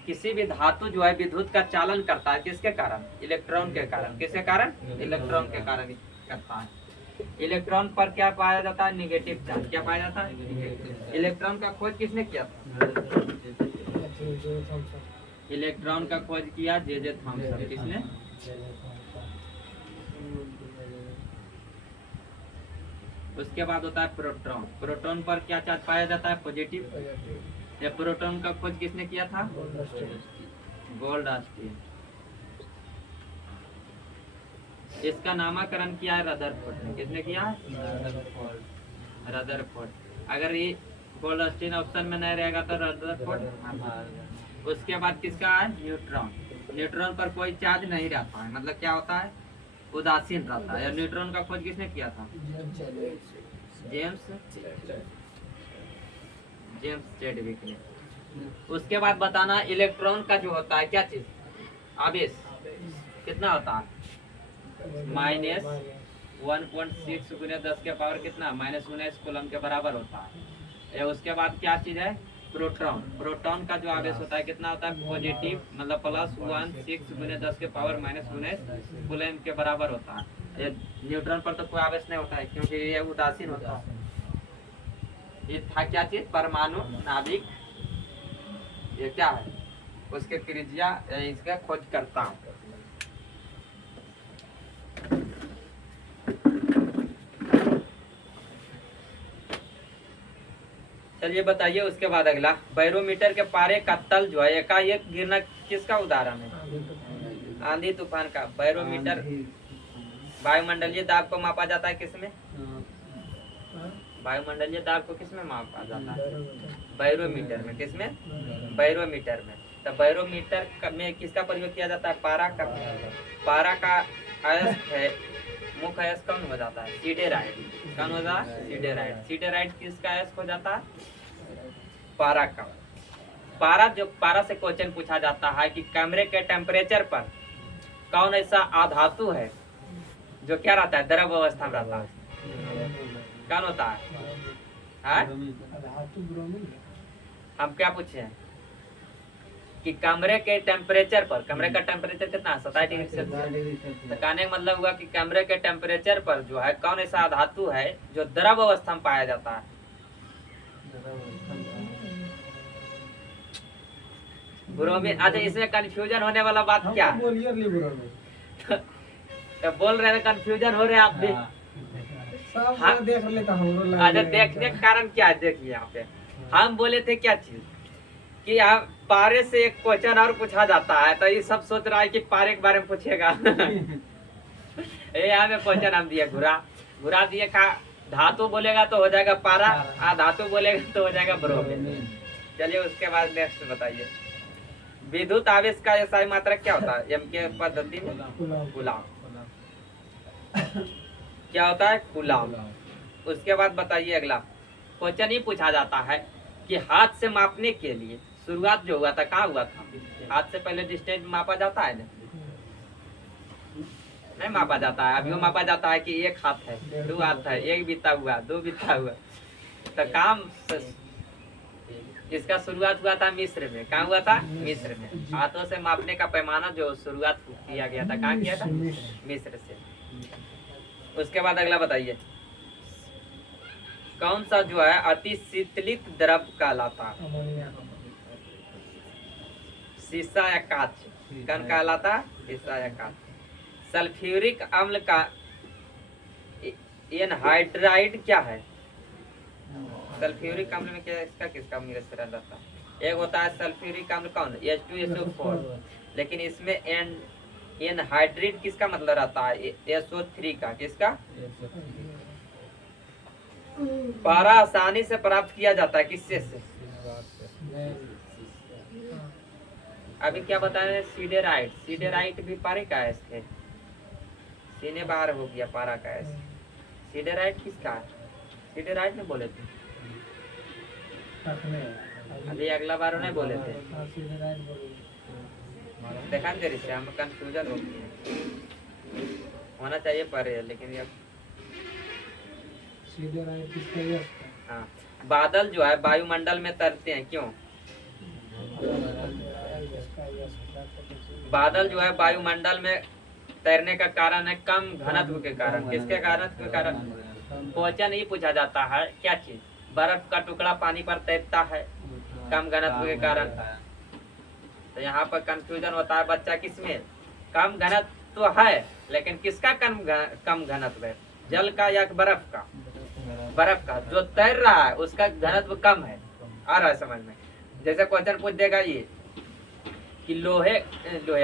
किसी भी धातु जो है विद्युत का चालन करता है किसके कारण? इलेक्ट्रॉन के कारण। किसके कारण? इलेक्ट्रॉन के कारण ही करता है। इलेक्ट्रॉन पर क्या पाया जाता है? Negative charge. क्या पाया जाता है? इलेक्ट्रॉन का खोज किसने किया था? इलेक्ट्रॉन का खोज किया जे थॉमसन। किसने? उसके बाद होता है प्रोटॉन। प्रोटॉन पर क्या चार्ज पाया जाता है? पॉजिटिव। ये प्रोटॉन का खोज किसने किया था? गोल्डस्टीन। इसका नामकरण किया है रदरफोर्ड ने। किसने किया है? रदरफोर्ड। अगर ये गोल्डस्टीन ऑप्शन में नहीं रहेगा तो रदरफोर्ड। उसके बाद किसका है? न्यूट्रॉन। न्यूट्रॉन पर कोई चार्ज नहीं रहता है, मतलब क्या होता है? उदासीन रहता है। न्यूट्रॉन का खोज किसने किया था? जेम्स चैडविक ने। उसके बाद बताना इलेक्ट्रॉन का जो होता है क्या चीज? आवेश। कितना होता है? -1.6 गुने 10 के पावर कितना? -19 कूलम के बराबर होता है। उसके बाद क्या चीज है? प्रोटॉन। प्रोटॉन का जो आवेश होता है कितना होता है? पॉजिटिव, मतलब +16 गुने 10 के पावर -19 कूलम के बराबर होता है। न्यूट्रॉन पर तो कोई आवेश नहीं होता है क्योंकि ये उदासीन होता है। ये था क्या चीज? परमाणु, नाभिक। ये क्या है? उसके त्रिज्या, इसका खोज करता हूँ। चलिए बताइए। उसके बाद अगला, बैरोमीटर के पारे का तल जो है एकाएक गिरना किसका उदाहरण है? आंधी तूफान का। बैरोमीटर वायुमंडलीय दाब को मापा जाता है किसमें? वायुमंडलीय दाब को किसमें मापा जाता है? बैरोमीटर में। किसमें? बैरोमीटर में। तो बैरोमीटर में किसका प्रयोग किया जाता है? पारा का। पारा का अयस्क है, मुख्य अयस्क कौन हो जाता है? सिडेराइड। कौन हो जाता है? सिडेराइड। सिडेराइड किसका अयस्क हो जाता है? पारा का। पारा से क्वेश्चन पूछा जाता है कि कमरे के टेम्परेचर पर कौन ऐसा अधातु है जो क्या रहता है? द्रव अवस्था में रहता है। कौन होता है? हम क्या पूछे हैं कि कमरे के टेम्परेचर पर, कमरे का टेम्परेचर कितना है? 27 डिग्री सेल्सियस। तो कहने का मतलब हुआ कि कमरे के टेम्परेचर पर जो है कौन ऐसा धातु है जो द्रव अवस्था में पाया जाता है? ब्रोमीन। अच्छा, इसमें कंफ्यूजन होने वाला बात क्या है? तो बोल रहे हैं कंफ्यूजन हो रहे हैं आप भी। हाँ, देख लेता हूँ। अच्छा, देखने का कारण क्या है? देखिए यहाँ पे हम बोले थे क्या चीज कि यहाँ पारे से एक क्वेश्चन और पूछा जाता है, तो ये सब सोच रहा है कि पारे के बारे में पूछेगा। यहाँ में क्वेश्चन हम दिए घुरा दिए का धातु बोलेगा तो हो जाएगा पारा, धातु बोलेगा तो हो जाएगा ब्रोमीन। चलिए उसके बाद नेक्स्ट बताइए। विद्युत आवेश का एसआई मात्रक क्या होता है? एम के पद्धति में कूलाम। क्या होता है? कूलाम। उसके बाद बताइए अगला क्वेश्चन ही पूछा जाता है कि हाथ से मापने के लिए शुरुआत जो हुआ था कहाँ हुआ था? हाथ से पहले डिस्टेंस मापा जाता है ना? नहीं मापा जाता है। अभी मापा जाता है कि एक हाथ है, 2 हाथ है, 1 बीता हुआ, 2 बीता हुआ। तो काम इसका शुरुआत हुआ था मिस्र में। कहाँ हुआ था? मिस्र में। हाथों से मापने का पैमाना जो शुरुआत किया गया था, कहाँ किया था? मिस्र से। उसके बाद अगला बताइए कौन सा जो है अति शीतलित द्रव कहलाता है? शीशा या कांच। कौन कहलाता है? शीशा या कांच। सल्फ्यूरिक अम्ल का एनहाइड्राइड क्या है? सल्फ्यूरिक अम्ल में क्या इसका किसका मिश्रण रहता है? एक होता है सल्फ्यूरिक अम्ल कौन? H2SO4। लेकिन इसमें एनहाइड्राइड किसका मतलब रहता है? SO3 का। किसका? पारा आसानी से प्राप्त किया जाता है किससे से? अभी क्या बता रहे हैं, सीधे राइट भी पारे का एस है, सीने बाहर हो गया पारा का एस। सीधे राइट किसका है? सीधे राइट में बोले थे अभी, अगला बार नहीं बोले थे, देखा तेरे से हम कंफ्यूजन हो गए, होना चाहिए पर लेकिन ये सीधे राइट किसका है? हाँ, बादल जो है वायुमंडल में तैरते हैं, क्यों? बादल जो है वायुमंडल में तैरने का कारण है कम घनत्व के कारण। किसके घनत्व के कारण? क्वेश्चन ही पूछा जाता है क्या चीज, बर्फ का टुकड़ा पानी पर तैरता है कम घनत्व के कारण। तो यहाँ पर कंफ्यूजन होता है बच्चा, किसमें कम घनत्व तो है, लेकिन किसका कम घनत्व है, जल का या बर्फ का? बर्फ का। जो तैर रहा है उसका घनत्व कम है। आ रहा है समझ में? जैसे क्वेश्चन पूछ देगा ये कि लोहे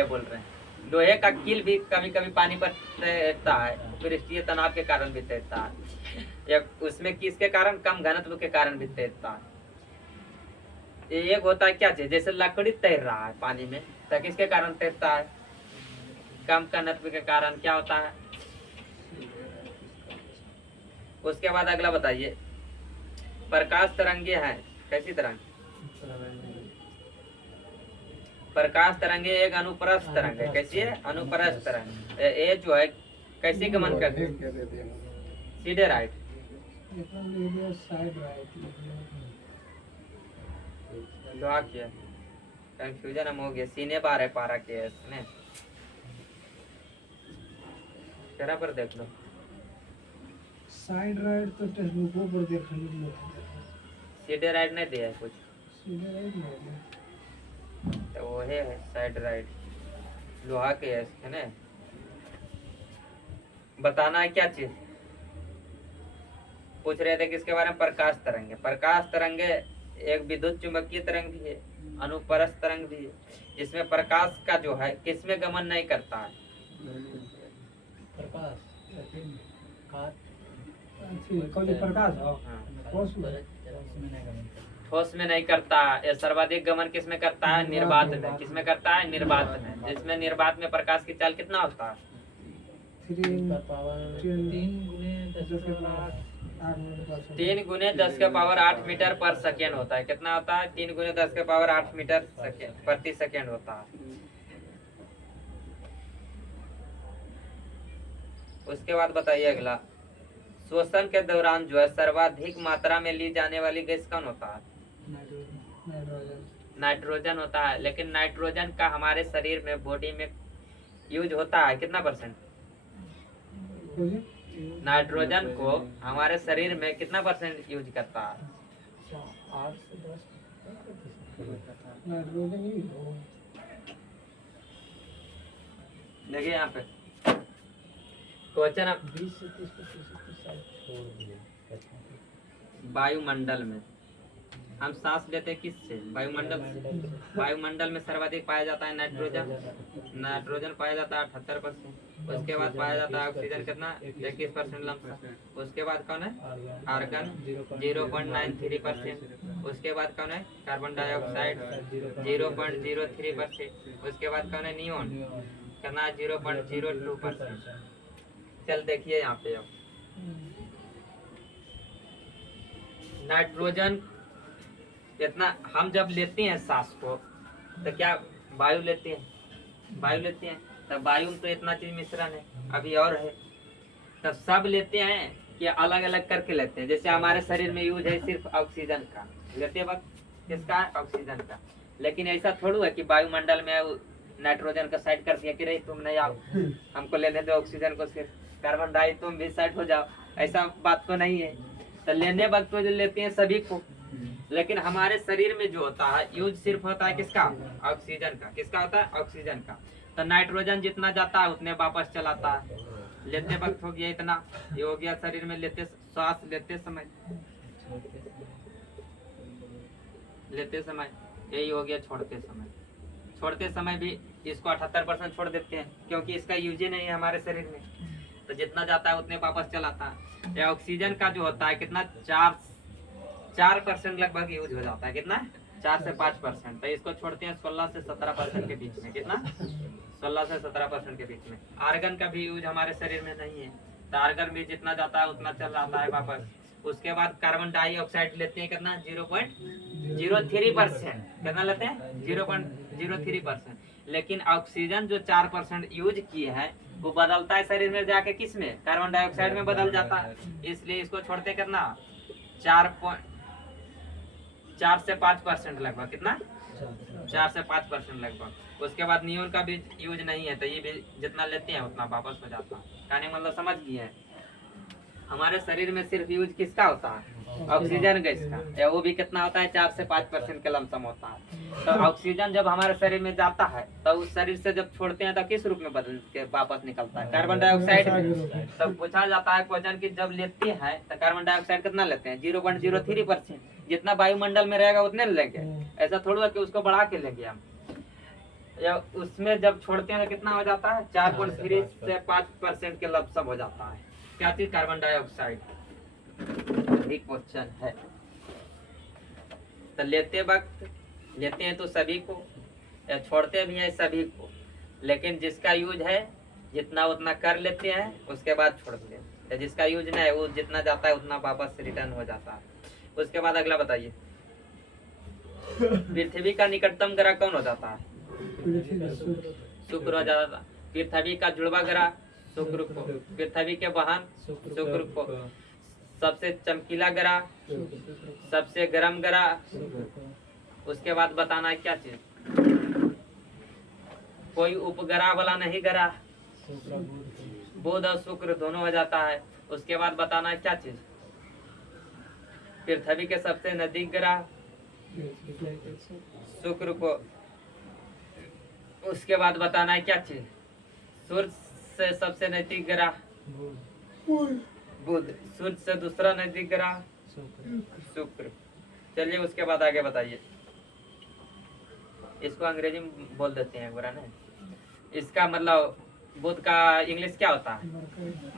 बोल रहे हैं, लोहे का कील भी कभी कभी पानी पर तैरता है, पृष्ठीय तनाव के कारण भी तैरता है, या उसमें किसके कारण? कम घनत्व के कारण भी तैरता है। एक होता है क्या चीज, जैसे लकड़ी तैर रहा है पानी में, तो किसके कारण तैरता है? कम घनत्व के कारण। क्या होता है? उसके बाद अगला बताइए, प्रकाश तरंगे हैं, कैसी तरंग? प्रकाश तरंगे एक अनुप्रस्थ तरंग है। कैसी है? अनुप्रस्थ तरंग। ये जो है कैसे गमन करती है? सीधे राइट। लोहा किया, कंफ्यूजन हम हो गया, सीने बार है पारा के इसमें, जरा पर देख लो। साइड राइट तो टेक्स्ट बुकों पर देख लो, सीधे राइट नहीं दिया है कुछ, सीधे राइट नहीं तो वो है साइड राइट, लोहा के है ना। बताना है क्या चीज पूछ रहे थे, किसके बारे में? प्रकाश तरंगे। प्रकाश तरंगे एक विद्युत चुंबकीय तरंग भी है, अनुप्रस्थ तरंग भी है, जिसमें प्रकाश का जो है किसमें गमन नहीं करता है? प्रकाश प्रकाश ठोस में नहीं करता। ये सर्वाधिक गमन किसमें करता है? निर्वात में। किसमें करता है? निर्वात में। जिसमें निर्वात में प्रकाश की चाल कितना होता है? 3 गुने 10 के पावर 8 मीटर पर सेकेंड होता है। कितना होता है? 3 गुने 10 के पावर 8 मीटर प्रति सेकेंड होता है। उसके बाद बताइए अगला, श्वसन के दौरान जो है सर्वाधिक मात्रा में ली जाने वाली गैस कौन होता है? नाइट्रोजन होता है। लेकिन नाइट्रोजन का हमारे शरीर में, बॉडी में यूज होता है कितना परसेंट? नाइट्रोजन को हमारे शरीर में कितना परसेंट यूज करता है? 8 से 10 नाइट्रोजन ही। देखिए यहाँ पे क्वेश्चन, 20 से 30 वायुमंडल में हम सांस लेते हैं किससे? वायुमंडल से। वायुमंडल में सर्वाधिक पाया जाता है नाइट्रोजन। नाइट्रोजन पाया जाता है 78%। उसके बाद पाया जाता है ऑक्सीजन कितना? 21% लमसम। उसके बाद कौन है? आर्गन 0.93%। उसके बाद कौन है? Carbon dioxide 0.03%। उसके बाद कौन है? नियोन कितना? 0.02%। चल देखिए यहाँ पे, अब नाइट्रोजन इतना हम जब लेते हैं सांस को, तो क्या वायु लेते हैं? वायु लेते हैं, तब वायु में तो इतना चीज मिश्रण है, अभी और है, तब सब लेते हैं कि अलग अलग करके लेते हैं? जैसे हमारे शरीर में यूज है सिर्फ ऑक्सीजन का, लेते वक्त किसका? ऑक्सीजन का। लेकिन ऐसा थोड़ा है कि वायुमंडल में नाइट्रोजन का साइड कर दिया कि नहीं तुम नहीं आओ, हमको लेने दो ऑक्सीजन को, सिर्फ कार्बन डाई तुम भी साइड हो जाओ, ऐसा बात तो नहीं है। तो लेने वक्त तो लेते हैं सभी को, लेकिन हमारे शरीर में जो होता है यूज सिर्फ होता है किसका? ऑक्सीजन का। किसका होता है? ऑक्सीजन का। तो नाइट्रोजन जितना जाता है उतने वापस चलाता है। लेते वक्त हो गया इतना, ये हो गया शरीर में लेते, श्वास लेते समय यही हो गया। छोड़ते समय भी इसको 78% छोड़ देते हैं, क्योंकि इसका यूज ही नहीं है हमारे शरीर में, तो जितना जाता है उतने वापस चलाता है। ये ऑक्सीजन का जो होता है कितना? 4% लगभग यूज हो जाता है। कितना? 4 से 5%, तो इसको छोड़ते हैं 16 से 17% के बीच में। कितना? 16 से 17% के बीच में। आर्गन का भी यूज हमारे शरीर में नहीं है, तो आर्गन भी जितना जाता है उतना चल जाता है वापस। उसके बाद कार्बन डाइऑक्साइड लेते हैं कितना? 0.03%। कितना लेते हैं? 0.03%। लेकिन ऑक्सीजन जो 4% यूज किए हैं वो बदलता है शरीर में जाके किस में? कार्बन डाइऑक्साइड में बदल जाता है। इसलिए इसको छोड़ते कितना? 4 से 5% लगभग। कितना? 4 से 5% लगभग। उसके बाद नियोन का भी यूज नहीं है, तो ये भी जितना लेते हैं उतना वापस हो जाता है। कहने मतलब समझ गए हैं? हमारे शरीर में सिर्फ यूज किसका होता है? ऑक्सीजन गैस का, या वो भी कितना होता है? 4 से 5% के लमसम होता है। तो ऑक्सीजन जब हमारे शरीर में जाता है तो उस शरीर से जब छोड़ते हैं तो किस रूप में बदल के वापस निकलता है? कार्बन डाइऑक्साइड में। तब पूछा जाता है क्वेश्चन कि जब लेते हैं तो कार्बन डाइऑक्साइड कितना लेते हैं? 0.03%। जितना वायुमंडल में रहेगा उतने लेंगे, ऐसा थोड़ा है कि उसको बढ़ा के लेंगे हम। या उसमें जब छोड़ते हैं तो कितना हो जाता है? 4.3 से 5% के लमसम हो जाता है। क्या चीज? Carbon dioxide. भी क्वेश्चन है। तो लेते वक्त लेते हैं तो सभी को, या छोड़ते भी हैं सभी को, लेकिन जिसका यूज है जितना उतना कर लेते हैं, उसके बाद छोड़ देते हैं। जिसका यूज नहीं है वो जितना जाता है उतना वापस रिटर्न हो जाता है। उसके बाद अगला बताइए, पृथ्वी का निकटतम ग्रह कौन हो जाता है? शुक्र हो जाता है। पृथ्वी का जुड़वा ग्रह शुक्र को। पृथ्वी के वाहन शुक्र को। सबसे चमकीला ग्रह, सबसे गर्म ग्रह। उसके बाद बताना है क्या चीज? कोई उपग्रह वाला नहीं ग्रह, बुध और शुक्र दोनों हो जाता है। उसके बाद बताना है क्या चीज? पृथ्वी के सबसे नजदीक ग्रह शुक्र को। उसके बाद बताना है क्या चीज? सूर्य से सबसे नजदीक ग्रह बुध, सूर्य से दूसरा नजदीक ग्रह शुक्र। चलिए उसके बाद आगे बताइए। इसको अंग्रेजी में बोल देते हैं बुरा नहीं। इसका मतलब बुध का इंग्लिश क्या होता है?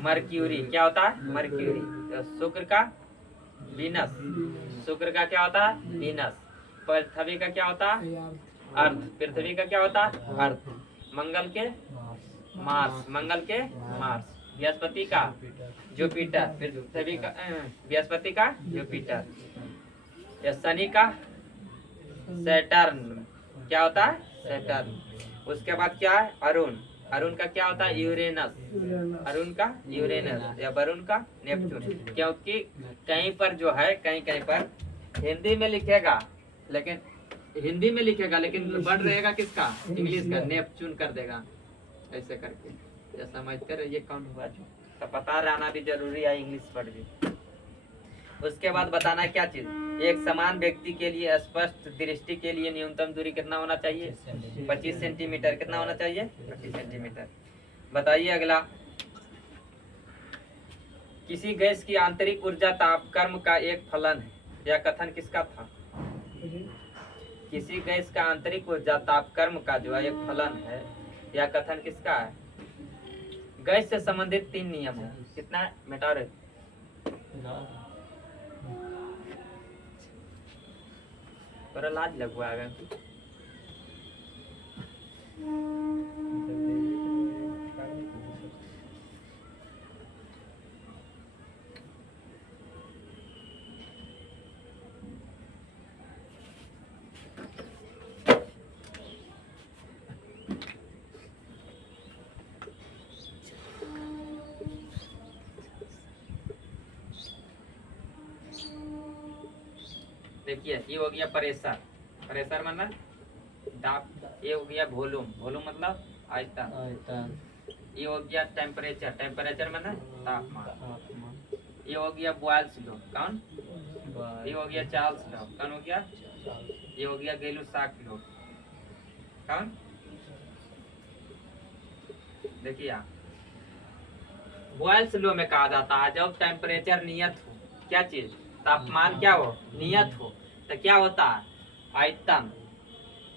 मर्क्यूरी। क्या होता है? मर्क्यूरी। तो शुक्र का वीनस। शुक्र का क्या होता है? वीनस। पृथ्वी का क्या होता है? अर्थ। पृथ्वी का क्या होता है? अर्थ। मंगल के मार्स। मंगल के मार्स। बृहस्पति का जुपिटर। पृथ्वी का बृहस्पति का जुपिटर। या शनि का सैटर्न। क्या होता है? सैटर्न। उसके बाद क्या है? अरुण। अरुण का क्या होता है? यूरेनस। अरुण का यूरेनस या वरुण का नेपच्यून। क्योंकि कहीं पर जो है, कहीं कहीं पर हिंदी में लिखेगा, लेकिन हिंदी में लिखेगा लेकिन वर्ड रहेगा किसका? इंग्लिश का। नेपच्यून कर देगा ऐसे करके। या समझते रहिए कौन हुआ जो, तो पता रहना भी जरूरी है इंग्लिश वर्ड भी। उसके बाद बताना है क्या चीज? एक समान व्यक्ति के लिए स्पष्ट दृष्टि के लिए न्यूनतम दूरी कितना होना चाहिए? 25 सेंटीमीटर। कितना होना चाहिए? 25 सेंटीमीटर। बताइए अगला। किसी गैस की आंतरिक ऊर्जा तापक्रम का एक फलन है, यह कथन किसका था? किसी गैस का आंतरिक ऊर्जा तापक्रम का जो है एक फलन है, यह कथन किसका है? गैस से संबंधित 3 नियम है। कितना मिटा रहे? पर लाज लगवाएगा। देखिए ये हो गया प्रेशर। प्रेशर मतलब दाब। ये हो गया वॉल्यूम। वॉल्यूम मतलब आयतन। ये हो गया टेम्परेचर। टेम्परेचर मतलब तापमान। ये हो गया बॉयल्स लॉ। कौन? ये हो गया चार्ल्स लॉ। कौन हो गया? ये हो गया गैलुसाक लॉ। कौन? देखिए बॉयल्स लॉ में कहा जाता है जब टेम्परेचर नियत हो, क्या चीज? तापमान क्या हो? नियत हो, तो क्या होता है? आयतन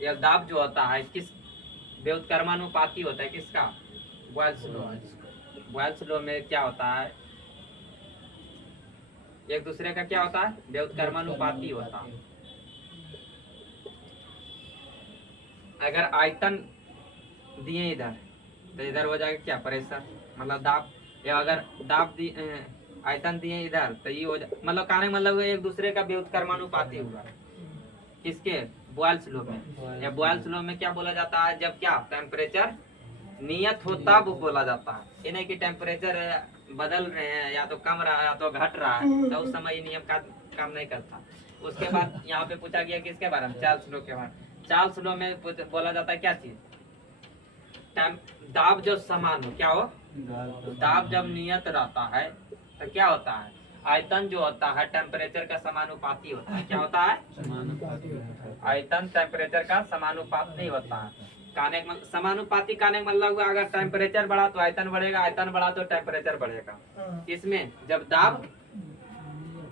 या दाब जो होता है किस व्युत्क्रमानुपाती होता है? किसका? Boyle's law. बॉयल्स लॉ में क्या होता है? एक दूसरे का क्या होता है? व्युत्क्रमानुपाती होता है। अगर आयतन दिए इधर तो इधर हो जाएगा क्या, प्रेशर मतलब दाब। या अगर दाब आयतन दिए इधर तो ये हो जाए, मतलब कहने का मतलब एक दूसरे का व्युत्क्रमानुपाती हुआ। किसके, बॉयल्स लॉ में। या बॉयल्स लॉ में क्या बोला जाता है, जब क्या टेम्परेचर नियत हो तब बोला जाता है, ये नहीं कि टेम्परेचर बदल रहे हैं या तो कम रहा है या तो घट रहा है, तो उस समय ये नियम का काम नहीं करता। उसके बाद यहाँ पे पूछा गया किसके बारे में, चार्ल्स लॉ के बारे में। चार्ल्स लॉ में बोला जाता है क्या चीज, दाब जब समान हो, क्या हो, दाब जब नियत रहता है तो क्या होता है, आयतन जो होता है टेम्परेचर का समानुपाती होता है। क्या होता है, आयतन टेम्परेचर का समानुपात नहीं होता है। समानुपाती कहने का मतलब हुआ अगर टेम्परेचर बढ़ा तो आयतन बढ़ेगा, आयतन बढ़ा तो टेम्परेचर बढ़ेगा। इसमें जब दाब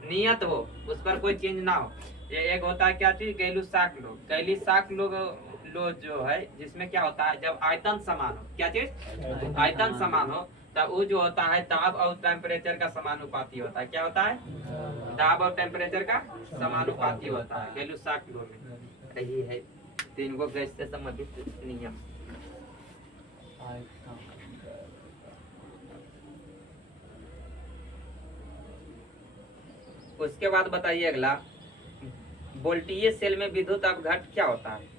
नियत हो, उस पर कोई चेंज ना हो। ये एक होता है क्या चीज, गैलुसाक लो। गैलीसाक लो जो है, जिसमें क्या होता है जब आयतन समान हो, क्या चीज, आयतन समान हो, तो वो जो होता है दाब और टेम्परेचर का समानुपाती होता है। क्या होता है, दाब और टेम्परेचर का समानुपाती होता है गैलुसाक लो में। यही है तीन गो गैस से संबंधित नियम। उसके बाद बताइए अगला, वोल्टीय सेल में विद्युत अपघट क्या होता है।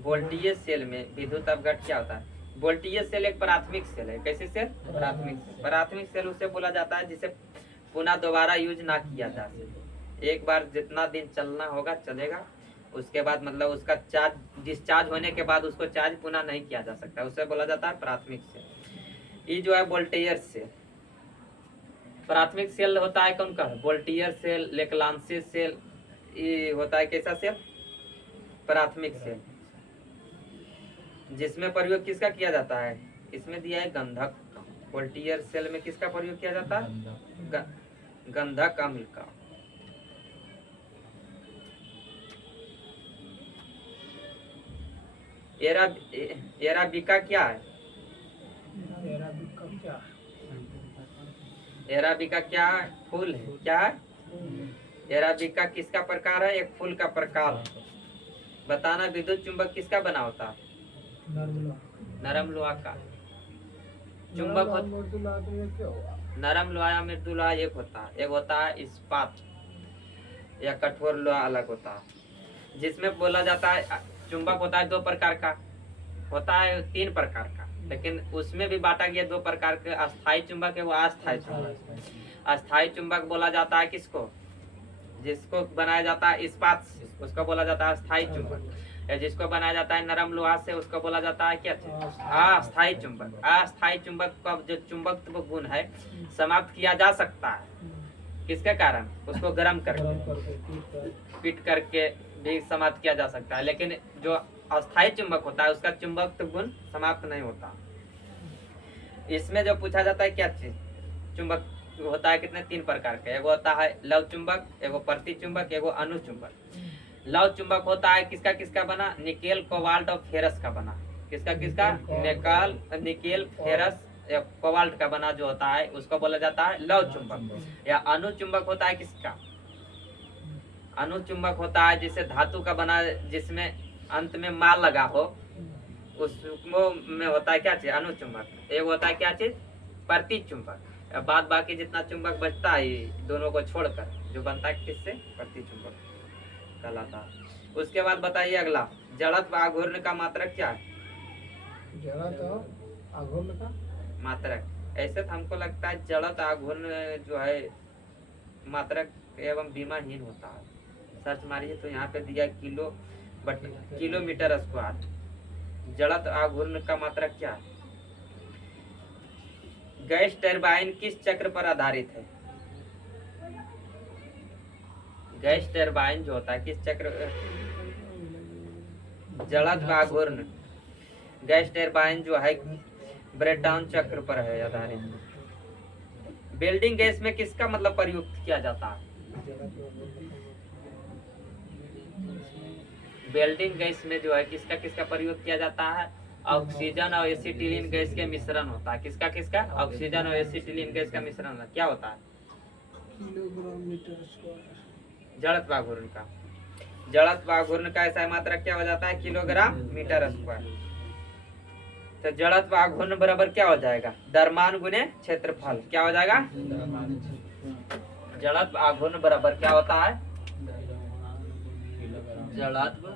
वोल्टीय सेल में विद्युत अपघट क्या होता है। वोल्टीय सेल एक प्राथमिक सेल है। कैसे सेल, प्राथमिक सेल। प्राथमिक सेल उसे बोला जाता है जिसे पुनः दोबारा यूज ना किया जा सके। एक बार जितना दिन चलना होगा चलेगा, उसके बाद मतलब उसका चार्ज डिस्चार्ज होने के बाद उसको चार्ज पुनः नहीं किया जा सकता, उसे बोला जाता है प्राथमिक सेल। ये जो है वोल्टेयर सेल। प्राथमिक सेल होता है कौन का, वोल्टियर सेल, लेक्लांसी सेल, ये होता है कैसा सेल, प्राथमिक सेल। जिसमें प्रयोग किसका किया जाता है, इसमें दिया है गंधक। वोल्टियर सेल में किसका प्रयोग किया जाता है, गंधक अम्ल का। एराबिका क्या है, एराबिका क्या फूल है, क्या है, एराबिका किसका प्रकार है, एक फूल का प्रकार है। बताना विद्युत चुंबक किसका बना होता है, नरम लोहा का। चुंबक नरम लोहा या मृदु लोहा एक होता है, एक होता है इस्पात या कठोर लोहा अलग होता है। जिसमें बोला जाता है चुंबक होता है दो प्रकार का, होता है तीन प्रकार का, लेकिन उसमें भी बांटा गया दो प्रकार के, अस्थायी चुंबक है वो अस्थायी चुंबक। अस्थायी चुंबक बोला जाता है किसको, जिसको बनाया जाता है इस्पात से, उसको बोला जाता है अस्थायी चुंबक। या जिसको बनाया जाता है नरम लोहा से, उसको बोला जाता है क्या, अस्थायी चुंबक। अस्थायी चुंबक का जो चुंबकत्व गुण है समाप्त किया जा सकता है, किसके कारण, उसको गर्म करके, पीट करके भी समाप्त किया जा सकता है। लेकिन जो अस्थायी चुंबक होता है उसका चुंबकत्व गुण समाप्त नहीं होता। इसमें जो पूछा जाता है क्या चीज, चुंबक होता है कितने, तीन प्रकार के। एगो होता है लव चुंबक, एगो प्रति चुंबक, एगो अनु चुंबक। लव चुंबक होता है किसका किसका बना, निकेल, कोबाल्ट और फेरस का बना। किसका किसका, निकेल, फेरस या कोबाल्ट का बना जो होता है उसको बोला जाता है लव चुंबक। या अनु चुंबक होता है किसका, अनु चुंबक होता है जिसे धातु का बना, जिसमें अंत में माल लगा हो, उसको में होता है क्या चीज, अनु चुंबक। एक होता है क्या चीज, प्रति चुंबक। बाद बाकी जितना चुंबक बचता है दोनों को छोड़कर जो बनता है किससे, प्रति चुंबक कहलाता है। उसके बाद बताइए अगला, जड़त्व आघूर्ण का मात्रक क्या है, जड़त्व आघूर्ण का मात्रक। ऐसे तो हमको लगता है जड़त्व आघूर्ण जो है मात्रक एवं बीमाहीन होता है। सर्च मारिए तो यहाँ पे दिया किलो बट किलोमीटर स्क्वायर। जड़त्व आघूर्ण का मात्रक क्या है। गैस टरबाइन किस चक्र पर आधारित है, गैस टरबाइन जो होता है किस चक्र, जड़त्व आघूर्ण गैस टरबाइन जो है ब्रेटॉन चक्र पर है आधारित। वेल्डिंग गैस में किसका मतलब प्रयुक्त किया जाता है, वेल्डिंग गैस में जो है किसका किसका प्रयोग किया जाता है, ऑक्सीजन और एसिटिलीन गैस के मिश्रण होता है। किसका किसका, ऑक्सीजन और एसिटिलीन गैस का मिश्रण होता है। क्या होता है, किलोग्राम मीटर स्क्वायर। जड़त्व आघूर्ण का। जड़त्व आघूर्ण का ऐसा मात्रक क्या हो जाता है? Kilogram metre square. तो जड़त्व आघूर्ण बराबर क्या हो जाएगा? द्रव्यमान गुने क्षेत्रफल। क्या हो जाएगा? जड़त्व आघूर्ण बराबर क्या होता है? जड़त्व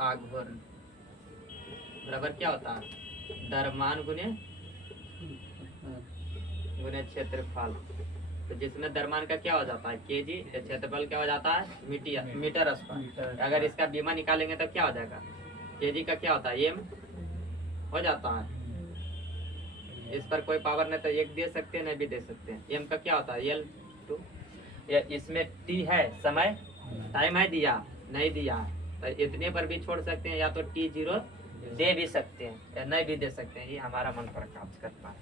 आघूर्ण बराबर क्या होता है? द्रव्यमान गुने क्षेत्रफल। तो जिसमें द्रव्यमान का क्या हो जाता है? केजी, क्षेत्रफल क्या हो जाता है? Metre square. अगर इसका बीमा निकालेंगे तो क्या हो जाएगा? केजी का क्या होता है? एम हो जाता है। इस पर कोई पावर नहीं तो एक दे सकते हैं, नहीं भी दे सकते हैं। एम का क्या होता है? L2। इसमें टी है, समय टाइम है, दिया नहीं दिया तो इतने पर भी छोड़ सकते हैं, या तो T0 दे भी सकते हैं या नहीं भी दे सकते हैं। ये हमारा मन पर काम करता है।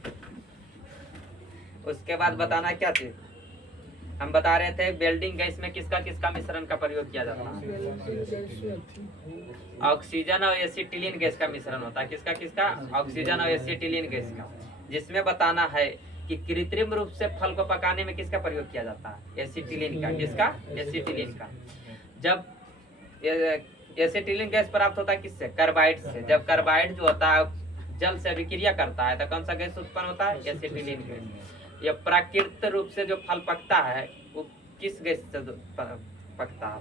उसके बाद बताना क्या चीज हम बता रहे थे? वेल्डिंग गैस में किसका किसका मिश्रण का प्रयोग किया जाता है? ऑक्सीजन और एसिटिलीन गैस का मिश्रण होता है। किसका किसका? ऑक्सीजन और एसिटिलीन गैस का। जिसमें बताना है कि कृत्रिम रूप से फल को पकाने में किसका प्रयोग किया जाता है? एसिटिलीन का। किसका? एसिटिलीन का। जब एसिटिलीन गैस प्राप्त होता है किससे? कार्बाइड से। जब कार्बाइड जो होता है जल से अभिक्रिया करता है तो कौन सा गैस उत्पन्न होता है? Acetylene gas. यह प्राकृतिक रूप से जो फल पकता है वो किस गैस से पकता है?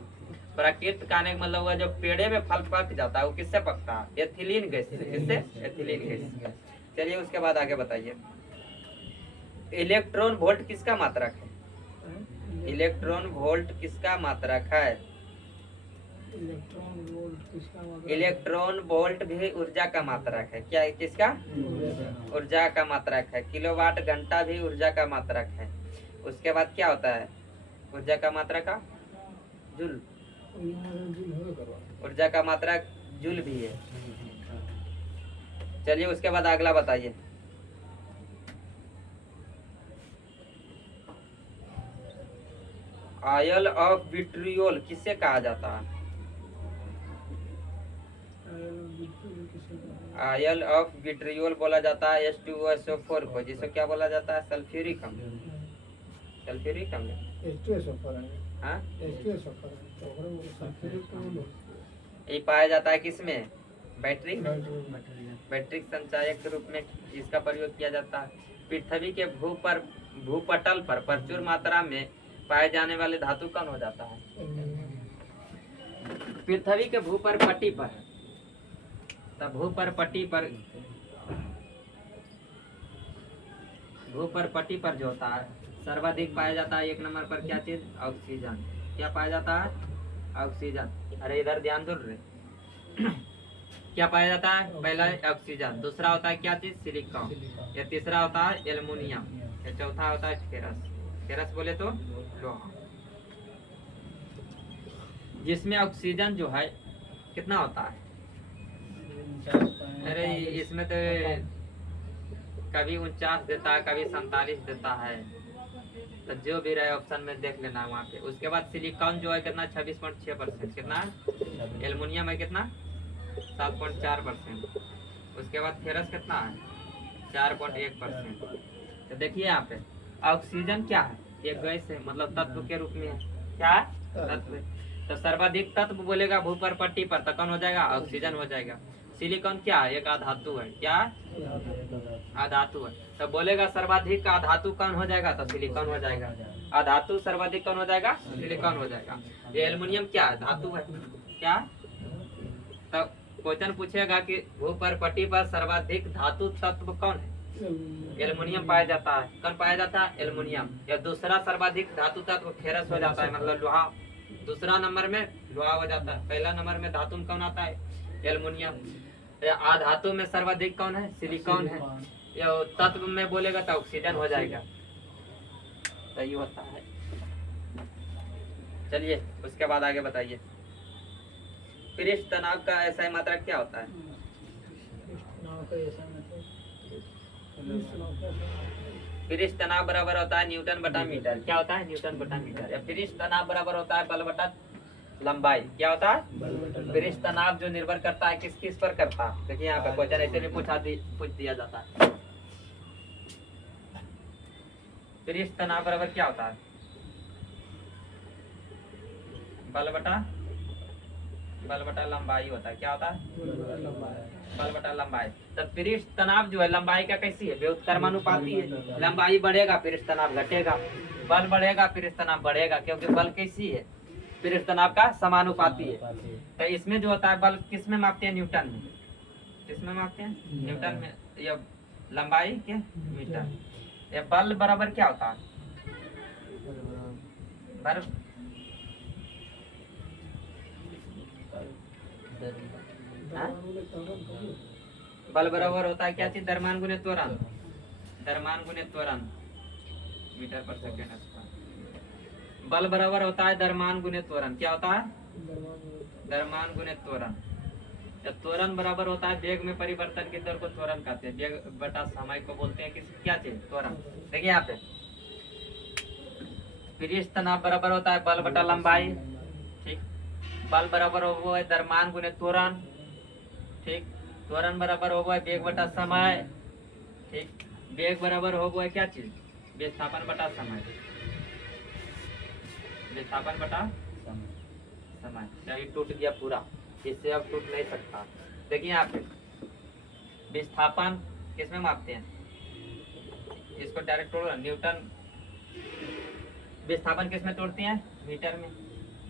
प्राकृतिक कहने का मतलब हुआ जो पेड़े में फल पक जाता है वो किससे पकता है? एथिलीन गैस से। किससे? Ethylene gas. चलिए उसके बाद आगे बताइए। इलेक्ट्रॉन वोल्ट किसका मात्रक है? इलेक्ट्रॉन वोल्ट किसका मात्रक है? इलेक्ट्रॉन वोल्ट भी ऊर्जा का मात्रक है। क्या किसका? ऊर्जा का मात्रक है। किलोवाट घंटा भी ऊर्जा का मात्रक है। उसके बाद क्या होता है ऊर्जा का मात्रक का? जूल। ऊर्जा का मात्रक जूल भी है। चलिए उसके बाद अगला बताइए। ऑयल ऑफ विट्रियोल किसे कहा जाता है? ऑयल ऑफ विट्रियोल बोला जाता है H2SO4 को, जिसको क्या बोला जाता है? सल्फ्यूरिक अम्ल। सल्फ्यूरिक अम्ल। हाँ, ये पाया जाता है किसमें? बैटरी में। बैटरी संचायक के रूप में इसका प्रयोग किया जाता है। पृथ्वी के भूपटल पर प्रचुर मात्रा में पाए जाने वाले धातु कौन हो जाता है? पृथ्वी के भूपटल पर भूपटल पर जो होता है सर्वाधिक पाया जाता है एक नंबर पर क्या चीज? ऑक्सीजन। क्या पाया जाता है? ऑक्सीजन। अरे इधर ध्यान दो रे। क्या पाया जाता है? पहला ऑक्सीजन, दूसरा होता है क्या चीज? सिलिकॉन। या तीसरा होता है एल्युमिनियम। या चौथा होता है फेरस। फेरस बोले तो लोहा। जिसमें ऑक्सीजन जो है कितना होता है? अरे इसमें तो कभी 49 देता है, कभी 47 देता है, तो जो भी रहे ऑप्शन में देख लेना वहाँ पे। उसके बाद सिलिकॉन जो है कितना? 26.6%। कितना? एल्युमिनियम है कितना? 7.4%। उसके बाद फेरस कितना है? 4.1%। तो देखिए यहाँ पे ऑक्सीजन क्या है? एक गैस है, मतलब तत्व के रूप में है। क्या है? तत्व। तो सर्वाधिक तत्व बोलेगा भूपटल पर तो कौन हो जाएगा? ऑक्सीजन हो जाएगा। सिलिकॉन क्या है? एक अधातु है। क्या? अधातु है। तो बोलेगा सर्वाधिक अधातु कौन हो जाएगा? तो सिलिकॉन हो जाएगा। अधातु सर्वाधिक कौन हो जाएगा? सिलिकॉन हो जाएगा। ये एल्युमिनियम क्या है? धातु है। क्या? तो क्वेश्चन पूछेगा कि भूपटल पर सर्वाधिक धातु तत्व कौन है? एल्युमिनियम पाया जाता है। कौन पाया जाता है? एल्युमिनियम। या दूसरा सर्वाधिक धातु तत्व फेरस हो जाता है, मतलब लोहा। दूसरा नंबर में लोहा हो जाता है। पहला नंबर में धातु में कौन आता है? एल्युमिनियम। धातु में सर्वाधिक कौन है? सिलिकॉन है। या तत्व में बोलेगा तो ऑक्सीजन हो जाएगा। तो ये होता है। चलिए उसके बाद आगे बताइए। पृष्ठ तनाव का ऐसा मात्रा क्या होता है? पृष्ठ तनाव बराबर होता है न्यूटन बटा मीटर। क्या होता है? न्यूटन बटा मीटर। या पृष्ठ तनाव बराबर होता है बल बटा लंबाई। क्या होता है? पृष्ठ तनाव जो निर्भर करता है किस किस पर करता है? देखिए यहाँ पे क्वेश्चन ऐसे भी पूछ दिया जाता है। पृष्ठ तनाव बराबर क्या होता है? बल बटा बल बटा लंबाई होता है। क्या होता है? लंबाई। बल बटा लंबाई। तब पृष्ठ तनाव जो है लंबाई का कैसी है? व्युत्क्रमानुपाती है। लंबाई बढ़ेगा पृष्ठ तनाव घटेगा, बल बढ़ेगा पृष्ठ तनाव बढ़ेगा, क्योंकि बल कैसी है? पृष्ठ तनाव का समानुपाती है। तो इसमें जो होता है बल किस में मापते हैं? न्यूटन में। किसमें मापते हैं? न्यूटन में। ये लंबाई के मीटर। ये बल बराबर क्या होता है? बल बराबर होता है क्या चीज? द्रव्यमान गुने त्वरण। द्रव्यमान गुने त्वरण मीटर पर सेकेंड स्क्वायर। बल बराबर होता है द्रव्यमान गुने त्वरण। क्या होता है? द्रव्यमान गुने त्वरण। जब त्वरण बराबर होता है वेग में परिवर्तन की दर को त्वरण कहते हैं। वेग बटा समय को बोलते हैं किस क्या चीज? त्वरण। देखिए यहाँ पे पृष्ठ तनाव बराबर होता है बल बटा लंबाई। ठीक, बल बराबर हो है द्रव्यमान गुने त्वरण। ठीक, त्वरण बराबर हो है वेग बटा समय। ठीक, वेग बराबर हो है क्या चीज? विस्थापन बटा समय। विस्थापन बटा समय। ये टूट गया पूरा, इससे अब टूट नहीं सकता। देखिए यहाँ पे विस्थापन किस में मापते हैं? इसको डायरेक्ट तोड़ो। न्यूटन। विस्थापन किस में तोड़ते हैं? मीटर में।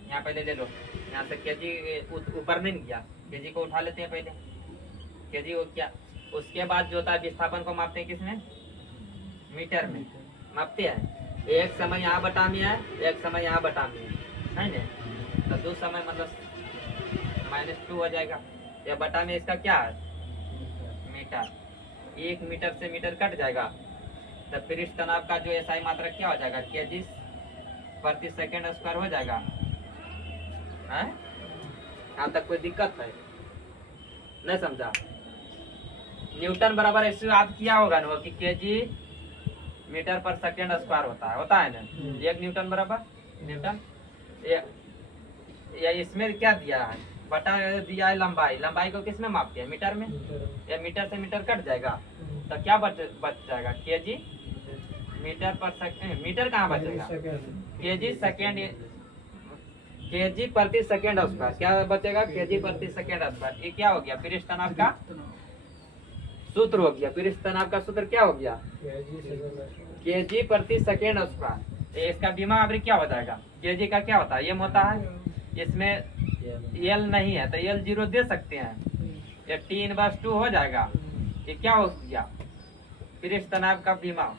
यहाँ पहले ले लो, यहाँ से केजी ऊपर नहीं गया, केजी को उठा लेते हैं पहले। केजी को क्या, उसके बाद जो होता है विस्थापन को मापते हैं किसमें? मीटर में मापते हैं। एक समय यहाँ बटा में है, एक समय यहाँ बटा में है ना, तो दो समय मतलब -2 हो जाएगा। या बटा में इसका क्या है? मीटर। 1 मीटर से मीटर कट जाएगा, तो पृष्ठ तनाव का जो एसआई मात्रा क्या हो जाएगा? केजी प्रति सेकेंड स्क्वायर हो जाएगा। है यहाँ तक कोई दिक्कत है? नहीं समझा? न्यूटन बराबर ऐसे याद किया होगा ना कि केजी मीटर पर सेकेंड स्क्वायर होता है ना। 1 न्यूटन बराबर न्यूटन। ये इसमें क्या दिया है? बटा दिया है लंबाई। लंबाई को किस में मापते हैं? मीटर में। या मीटर से मीटर कट जाएगा, तो क्या बच जाएगा? केजी मीटर पर सेकेंड। मीटर कहाँ बचेगा? केजी सेकेंड, केजी प्रति सेकेंड स्क्वायर। क्या बचेगा? केजी प्रति सेकेंड स्क्वायर। ये क्या हो गया? पृष्ठ तनाव का सूत्र हो गया। पृष्ठ तनाव का सूत्र क्या हो गया? केजी प्रति सेकेंड स्क्वायर। इसका बीमा आवृत्ति क्या हो जाएगा? केजी का क्या होता है? एम होता है। इसमें एल नहीं है तो एल 0 दे सकते हैं। ये T−2 हो जाएगा। ये क्या हो गया? पृष्ठ तनाव का बीमा।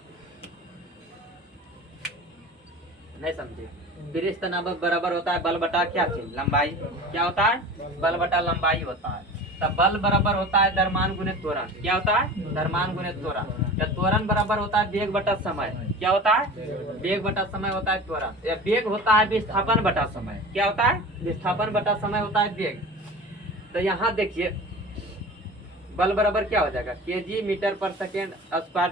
नहीं समझे? पृष्ठ तनाव बराबर होता है बल बटा क्या चीज? लंबाई। क्या होता है? बल बटा लंबाई होता है। तब बल बराबर होता है द्रव्यमान गुने त्वरण। क्या होता है? द्रव्यमान गुने त्वरण। या त्वरण बराबर होता है वेग बटा समय। क्या होता है? वेग बटा समय होता है त्वरण। या वेग होता है विस्थापन बटा समय। क्या होता है? विस्थापन बटा समय होता है वेग। तो यहाँ देखिए बल बराबर क्या हो जाएगा? केजी मीटर पर सेकेंड स्क्वायर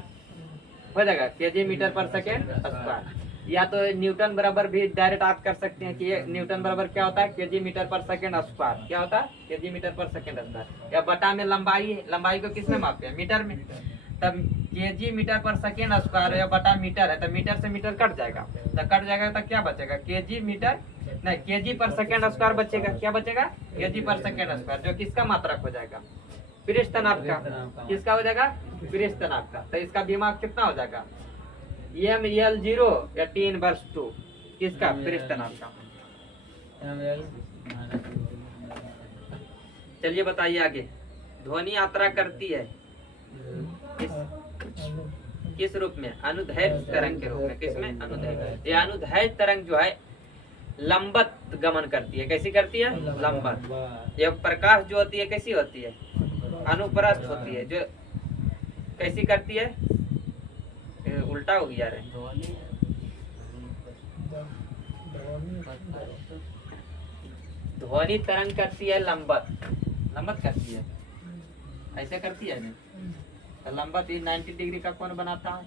हो जाएगा। केजी मीटर पर सेकेंड स्क्वायर। या तो न्यूटन बराबर भी डायरेक्ट आप कर सकते हैं कि ये न्यूटन बराबर क्या होता है? केजी मीटर पर सेकेंड स्क्वायर। क्या होता है? केजी मीटर पर सेकेंड स्क्वायर। या बटा में लंबाई। लंबाई को किस में मापते हैं? मीटर में। तब केजी मीटर पर सेकेंड स्क्वायर या बटा मीटर है, तो मीटर से मीटर कट जाएगा, तो कट जाएगा तो क्या बचेगा? केजी मीटर नहीं, केजी पर सेकेंड स्क्वायर बचेगा। क्या बचेगा? केजी पर सेकेंड स्क्वायर, जो किसका मात्रक हो जाएगा? पृष्ठ तनाव का। किसका हो जाएगा? पृष्ठ तनाव का। तो इसका बीमा कितना हो जाएगा? mL0 या T−2 किसका? पृष्ठ तनाव का। चलिए बताइए आगे। ध्वनि यात्रा करती है किस रूप में? अनुदैर्घ्य तरंग के रूप में। किसमें? अनुदैर्घ्य। ये अनुदैर्घ्य तरंग जो है लंबत गमन करती है। कैसी करती है? लंबत। ये प्रकाश जो होती है कैसी होती है? अनुप्रस्थ होती है। जो कैसी करती है? उल्टा हो गया रे। ध्वनि तरंग करती है लंबत। लंबत करती है, ऐसे करती है ना। तो लंबत 90 डिग्री का कोण बनाता है।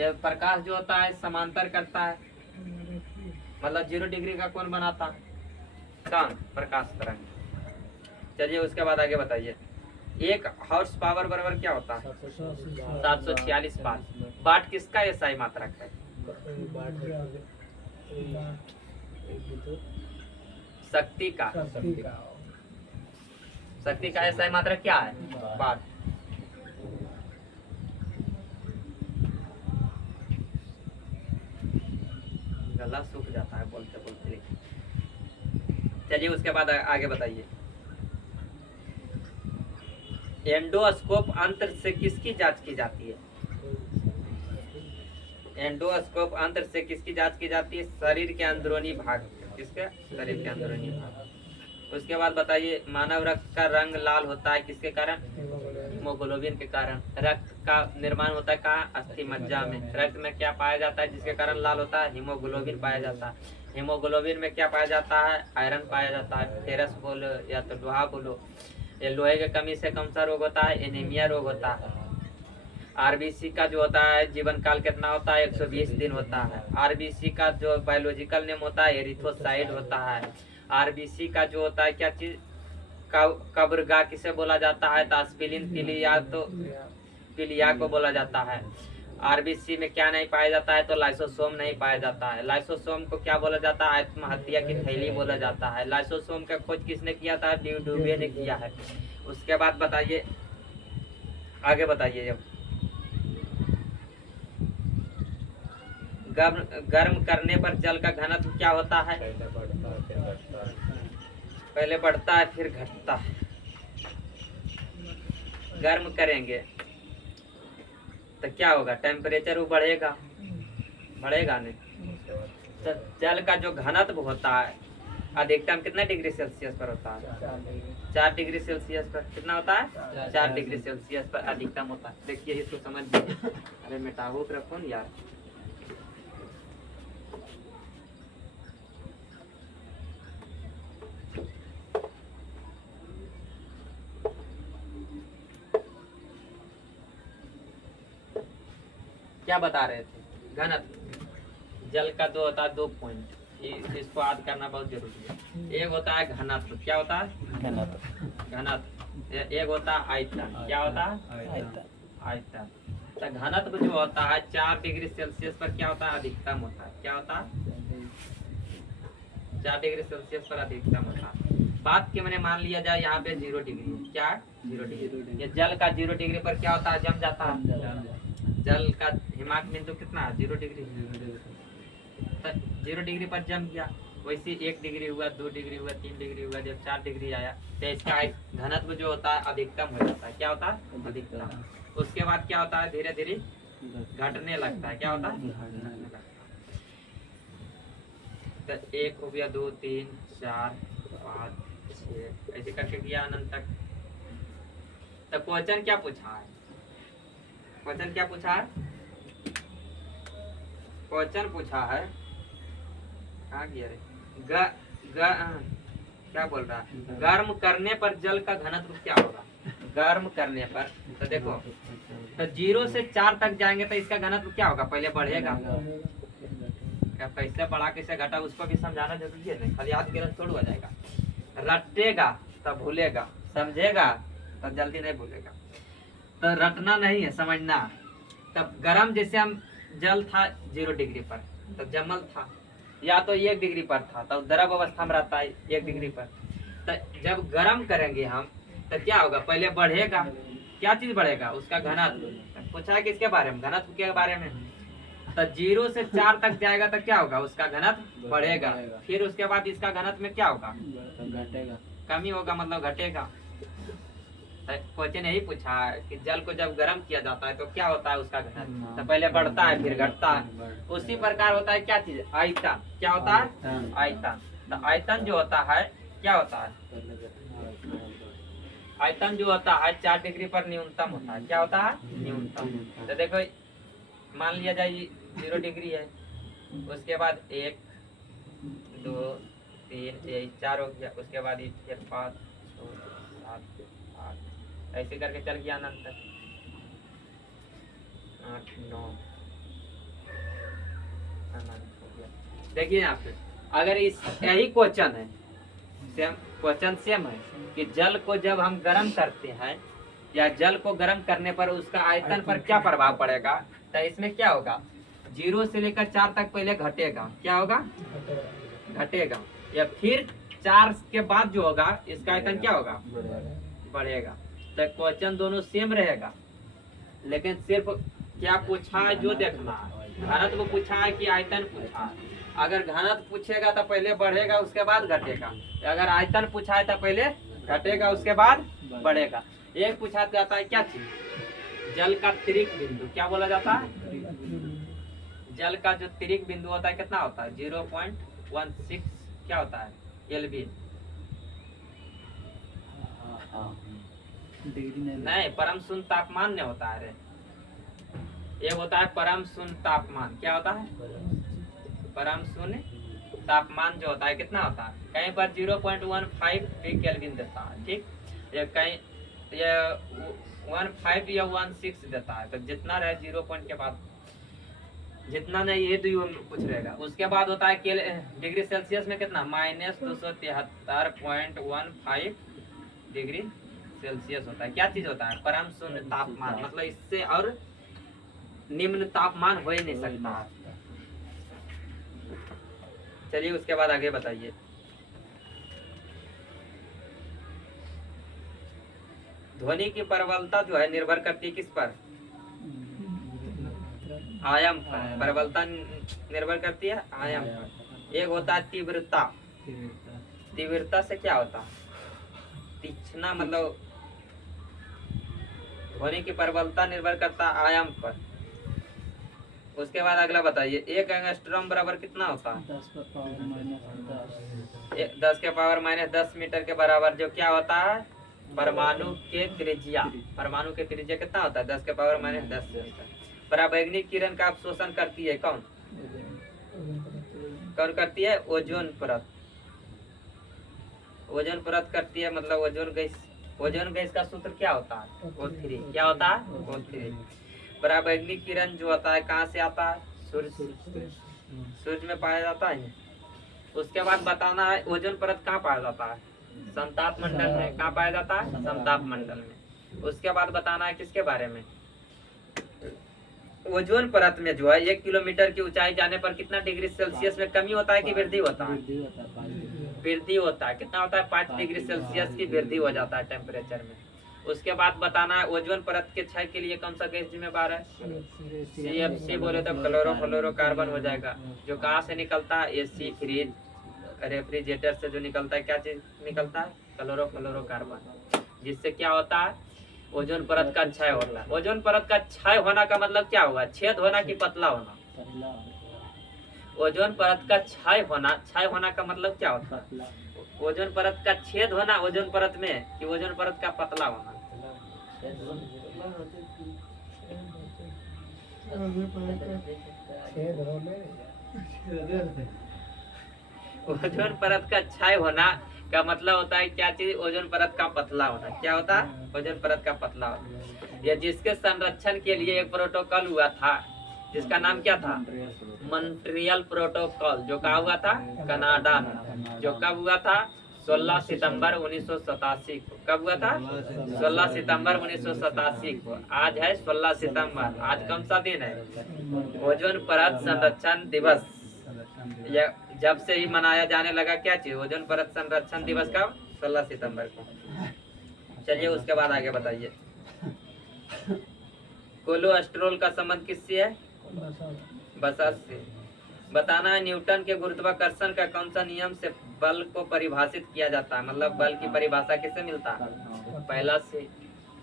ये प्रकाश जो होता है समांतर करता है, मतलब 0 डिग्री का कोण बनाता है। कौन? प्रकाश तरंग। चलिए उसके बाद आगे बताइए। 1 हॉर्स पावर बराबर क्या होता है? 746 वाट। वाट किसका एसआई मात्रक है? शक्ति का शक्ति का शक्ति का ऐसा मात्रा क्या है? वाट। गला सूख जाता है बोलते बोलते। चलिए उसके बाद आगे बताइए। एंडोस्कोप अंतर से किसकी जांच की जाती है? एंडोस्कोप अंतर से किसकी जांच की जाती है? शरीर के अंदरूनी भाग। किसके? शरीर के अंदरूनी भाग। उसके बाद बताइए, मानव रक्त का रंग लाल होता है किसके कारण? हीमोग्लोबिन के कारण। रक्त का निर्माण होता है कहाँ? अस्थि मज्जा में। रक्त में क्या पाया जाता है जिसके कारण लाल होता है? हीमोग्लोबिन पाया जाता है। हीमोग्लोबिन में क्या पाया जाता है? आयरन पाया जाता है। फेरस बोलो या तो लोहा बोलो। ये लोहे की कमी से कौन सा रोग होता है? एनीमिया रोग होता है। आरबीसी का जो होता है जीवन काल कितना होता है? 120 दिन होता है। आरबीसी का जो बायोलॉजिकल नेम होता है एरिथ्रोसाइट होता है। आरबीसी का जो होता है क्या चीज? कब्रगाह किसे बोला जाता है? तो एस्पिरिन पिलिया तो पिलिया को बोला जाता है। आरबीसी में क्या नहीं पाया जाता है? तो लाइसोसोम नहीं पाया जाता है। लाइसोसोम को क्या बोला जाता है? आत्महत्या की थैली बोला जाता है। लाइसोसोम का खोज किसने किया था? ड्यूबे ने किया है। उसके बाद बताइए, आगे बताइए। जब गर्म करने पर जल का घनत्व क्या होता है? पहले बढ़ता है फिर घटता है। गर्म करेंगे तो क्या होगा? टेम्परेचर वो बढ़ेगा, बढ़ेगा नहीं। तो जल का जो घनत्व होता है अधिकतम कितना डिग्री सेल्सियस पर होता है? 4 डिग्री सेल्सियस पर। कितना होता है? 4 डिग्री सेल्सियस पर अधिकतम होता है। देखिए इसको समझ लीजिए। अरे मेटाहुक रखो न यार। क्या बता रहे थे? घनत्व। जल का दो होता है 2 पॉइंट, इसको याद करना बहुत जरूरी है। एक होता है घनत्व। क्या होता है? घनत्व। एक होता है आयतन। क्या होता है? आयतन। तो घनत्व जो होता है 4 डिग्री सेल्सियस पर क्या होता है? अधिकतम होता है। क्या होता है? 4 डिग्री सेल्सियस पर अधिकतम होता है। बात की मैंने मान लिया जाए यहाँ पे 0 डिग्री। क्या? 0 डिग्री। ये जल का 0 डिग्री पर क्या होता है? जम जाता है। जल का हिमांक बिंदु कितना है? 0 डिग्री। 0 डिग्री पर जम गया। वैसे 1 डिग्री हुआ, 2 डिग्री हुआ, 3 डिग्री हुआ, जब 4 डिग्री आया तो इसका घनत्व जो होता है अधिकतम हो जाता है। क्या होता है? अधिकतम। उसके बाद क्या होता है? धीरे धीरे घटने लगता है। क्या होता है? तो 1 हो गया, 2, 3, 4, 5, 6 ऐसे करके गया अनंत तक। तो क्वेश्चन क्या पूछा है? क्वेश्चन क्या पूछा है? क्वेश्चन पूछा है कहाँ गया रे? क्या बोल रहा है? गर्म करने पर जल का घनत्व क्या होगा? गर्म करने पर तो देखो, तो 0 से 4 तक जाएंगे तो इसका घनत्व क्या होगा? पहले बढ़ेगा। क्या कैसे बढ़ा कैसे घटा उसको भी समझाना जरूरी है। नहीं खाली याद गिरन थोड़ा हो जाएगा। रटेगा तब भूलेगा, समझेगा तब जल्दी नहीं भूलेगा। तो रटना नहीं है, समझना। तब गरम जैसे हम जल था 0 डिग्री पर तब जमल था, या तो 1 डिग्री पर था तब द्रव अवस्था में रहता है 1 डिग्री पर। तो जब गरम करेंगे हम तो क्या होगा? पहले बढ़ेगा। क्या चीज बढ़ेगा? उसका घनत्व। पूछा है किसके बारे में? घनत्व के बारे में। तो 0 से 4 तक जाएगा तो क्या होगा? उसका घनत्व बढ़ेगा। फिर उसके बाद इसका घनत्व में क्या होगा? घटेगा। कमी होगा, मतलब घटेगा। क्वेश्चन यही पूछा है कि जल को जब गर्म किया जाता है तो क्या होता है? उसका घनत्व तो पहले बढ़ता है फिर घटता है। उसी प्रकार होता है क्या चीज? आयतन। क्या होता है? आयतन। तो आयतन जो होता है क्या होता है? आयतन जो होता है 4 डिग्री पर न्यूनतम होता है। क्या होता है? न्यूनतम। तो देखो मान लिया जाए 0 डिग्री है, उसके बाद 1, 2, 3, 4 हो गया। उसके बाद फिर 5, 6, 7, 8 ऐसे करके चल गया अनंत तक। 8, 9 अनंत हो गया। देखिए यहाँ पे अगर इस यही क्वेश्चन है, क्वेश्चन सेम है कि जल को जब हम गर्म करते हैं या जल को गर्म करने पर उसका आयतन पर क्या प्रभाव पड़ेगा, तो इसमें क्या होगा? 0 से लेकर 4 तक पहले घटेगा। क्या होगा? घटेगा। या फिर चार्ज के बाद जो होगा इसका आयतन क्या होगा, बढ़ेगा। तो क्वेश्चन दोनों सेम रहेगा, लेकिन सिर्फ क्या पूछा है जो देखना है। घनत्व पूछा है कि आयतन पूछा है। अगर घनत्व पूछेगा तो पहले बढ़ेगा उसके बाद घटेगा, अगर आयतन पूछा है तो पहले घटेगा उसके बाद बढ़ेगा। एक पूछा जाता है क्या चीज, जल का तिरिक बिंदु, क्या बोला जाता है, जल का जो तिरिक बिंदु होता है कितना होता है, 0.16 क्या होता है, केल्विन। नहीं, परम शून्य तापमान नहीं होता है रे, ये होता है परम शून्य तापमान। क्या होता है, परम शून्य तापमान जो होता है कितना होता है, कहीं पर 0.15 भी केल्विन देता है, ठीक, ये कहीं ये 15 या 16 देता है। तो जितना रहे 0 पॉइंट के बाद, जितना नहीं ये तो कुछ रहेगा। उसके बाद होता है डिग्री सेल्सियस में कितना, -273.15 डिग्री सेल्सियस होता है। क्या चीज होता है, परम शून्य तापमान, मतलब इससे और निम्न तापमान हो ही नहीं सकता। चलिए उसके बाद आगे बताइए। ध्वनि की प्रबलता जो है निर्भर करती है किस पर, आयाम पर। प्रबलता निर्भर करती है आयाम पर। एक होता है तीव्रता, तीव्रता से क्या होता है, तीक्ष्णा, मतलब ध्वनि की प्रबलता निर्भर करता है आयाम पर। उसके बाद अगला बताइए, 1 एंगस्ट्रॉम बराबर कितना होता है, 10 के पावर -10 मीटर के बराबर, जो क्या होता है, परमाणु के त्रिज्या। परमाणु के त्रिज्या कितना होता है, 10 के पावर -10 मीटर। पराबैंगनी किरण का अवशोषण करती है कौन, कौन करती है, ओजोन परत। ओजोन परत करती है, मतलब ओजोन गैस। ओजोन गैस का सूत्र क्या होता है, O3। क्या होता है, O3। पराबैंगनी किरण जो होता है कहाँ से आता है, सूर्य, सूर्य में पाया जाता है। उसके बाद बताना है ओजोन परत कहाँ पाया जाता है, समताप मंडल में। कहाँ पाया जाता है, समताप मंडल में। उसके बाद बताना है किसके बारे में, ओजोन परत में जो है 1 किलोमीटर की ऊंचाई जाने पर कितना डिग्री सेल्सियस में कमी होता है कि वृद्धि होता है, वृद्धि होता है। कितना होता है, 5 डिग्री सेल्सियस की वृद्धि हो जाता है टेम्परेचर में। उसके बाद बताना है ओजोन परत के क्षय के लिए कौन सा गैस जिम्मेदार है, CFC बोले तो क्लोरोफ्लोरोकार्बन हो जाएगा। जो कहाँ से निकलता है, AC, फ्रिज, रेफ्रिजरेटर से जो निकलता है, क्या चीज निकलता है, क्लोरोफ्लोरोकार्बन। जिससे क्या होता है, ओजोन परत का क्षय होता है। ओजोन परत का क्षय होना का मतलब क्या होगा, छेद होना कि पतला होना। ओजोन परत का क्षय होना का मतलब क्या होता है, ओजोन परत का छेद होना ओजोन परत में, कि ओजोन परत का पतला होना। ओजोन परत का क्षय होना का मतलब होता है क्या चीज, ओजोन परत का पतला होना। क्या होता है, ओजोन परत का पतला होना। यह जिसके संरक्षण के लिए एक प्रोटोकॉल हुआ था, जिसका नाम क्या था, मॉन्ट्रियल प्रोटोकॉल, जो कहा हुआ था, कनाडा में। जो कब हुआ था, 16 सितंबर 1987 को। कब हुआ था, 16 सितंबर 1987 को। आज है 16 सितंबर। आज कौन सा दिन है, ओजोन परत संरक्षण दिवस। यह जब से ही मनाया जाने लगा क्या चीज, ओजोन परत संरक्षण दिवस का 16 सितंबर को। चलिए उसके बाद आगे बताइए। कोलेस्ट्रॉल का संबंध किससे है, बसस से। बताना है न्यूटन के गुरुत्वाकर्षण का कौन सा नियम से बल को परिभाषित किया जाता है, मतलब बल की परिभाषा किससे मिलता है, पहला से।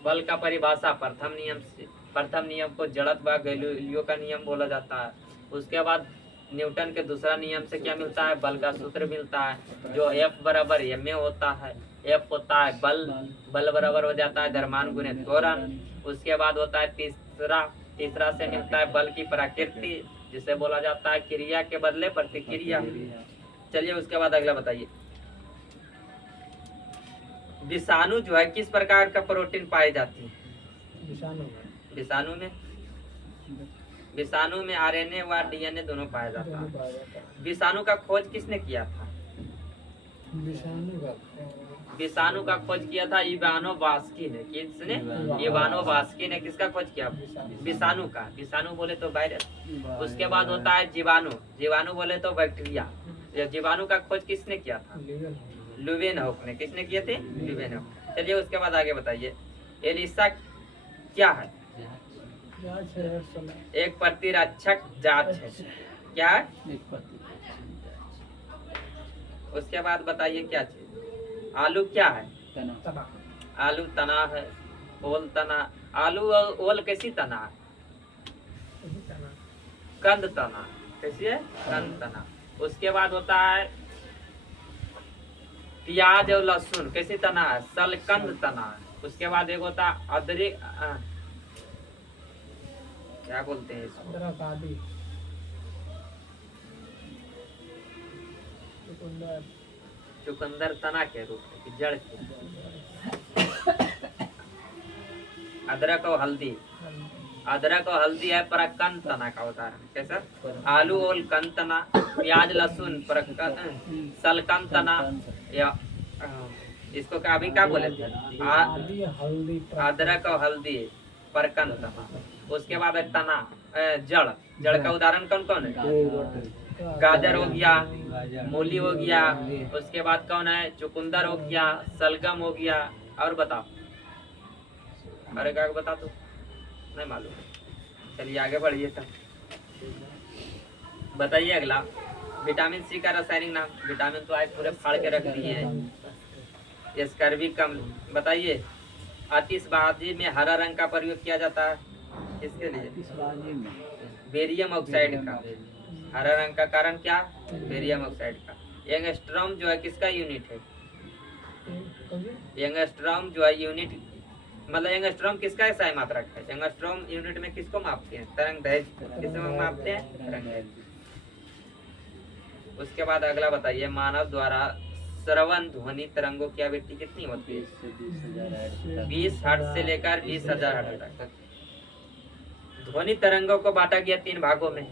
बल का परिभाषा प्रथम नियम से। प्रथम नियम को जड़त्व गैलीलियो का नियम बोला जाता है। उसके बाद न्यूटन के दूसरा नियम से क्या मिलता है, बल का सूत्र मिलता है, जो F बराबर ma होता है। F होता है बल, बल बराबर हो जाता है द्रव्यमान गुणे त्वरण। उसके बाद होता है तीसरा से मिलता है बल की प्रकृति, जिसे बोला जाता है क्रिया के बदले प्रतिक्रिया। चलिए उसके बाद अगला बताइए। विषाणु जो है किस प्रकार का प्रोटीन पाई जाती है, विषाणु में RNA व DNA दोनों पाया जाता है। विषाणु का खोज किसने किया था, विषाणु का खोज किया था इवानोवास्की ने। किसने, इवानोवास्की ने किसका खोज किया, विषाणु का। विषाणु बोले तो वायरस। उसके बाद होता है जीवाणु, जीवाणु बोले तो बैक्टीरिया। जीवाणु का खोज किसने किया था, लुवेनहॉक ने, किसने किए थे? लुवेनहॉक। चलिए उसके बाद आगे बताइए, एलिसा क्या है? जांच है समय। एक प्रतिरक्षक जांच है। क्या है? उसके बाद बताइए क्या चीज? आलू क्या है? तना। आलू तना है। ओल तना। आलू और ओल कैसी तना है? यही तना। कंद तना। कैसी है? कंद तना। उसके बाद होता है प्याज और लहसुन, कैसी तना है? सलकंद तना है। उसके बाद एक होता है अदरक, क्या बोलते हैं इसको? अदरक आदि। चुकंदर। चुकंदर तना के रूप में कि जड़ के? अदरक और हल्दी। अदरक और हल्दी है परकंद तना का उदाहरण। कैसा? आलू और कंद तना, प्याज लहसुन सलकंद तना, या इसको क्या अभी क्या बोले थे? आदि हल्दी। अदरक और हल्दी परकंद तना। उसके बाद है तना, जड़। जड़ का उदाहरण कौन कौन है? गाजर हो गया, मूली हो गया। उसके बाद कौन है? चुकंदर हो गया, सलगम हो गया। और बताओ, अरे क्या बता दो, नहीं मालूम। चलिए आगे बढ़िए तब बताइए अगला, विटामिन सी का रासायनिक नाम। विटामिन तो आज पूरे फाड़ के रख दिए हैं। स्कर्वी कम बताइए। आतिशबाजी में हरा रंग का प्रयोग किया जाता है, किसके लिए? बेरियम ऑक्साइड का। हरा रंग का कारण क्या? बेरियम ऑक्साइड का। एंगस्ट्रॉम जो है किसका यूनिट है? एंगस्ट्रॉम जो है यूनिट, मतलब एंगस्ट्रॉम किसका SI मात्रक है? एंगस्ट्रॉम यूनिट में किसको मापते हैं? तरंग दैर्घ्य। किसमें मापते हैं? तरंग दैर्घ्य। उसके बाद अगला बताइए, मानव द्वारा श्रवण ध्वनि तरंगों की आवृत्ति कितनी होती है? 20 हर्ट्ज से लेकर 20,000 हर्ट्ज तक। ध्वनि तरंगों को बांटा गया 3 भागों में,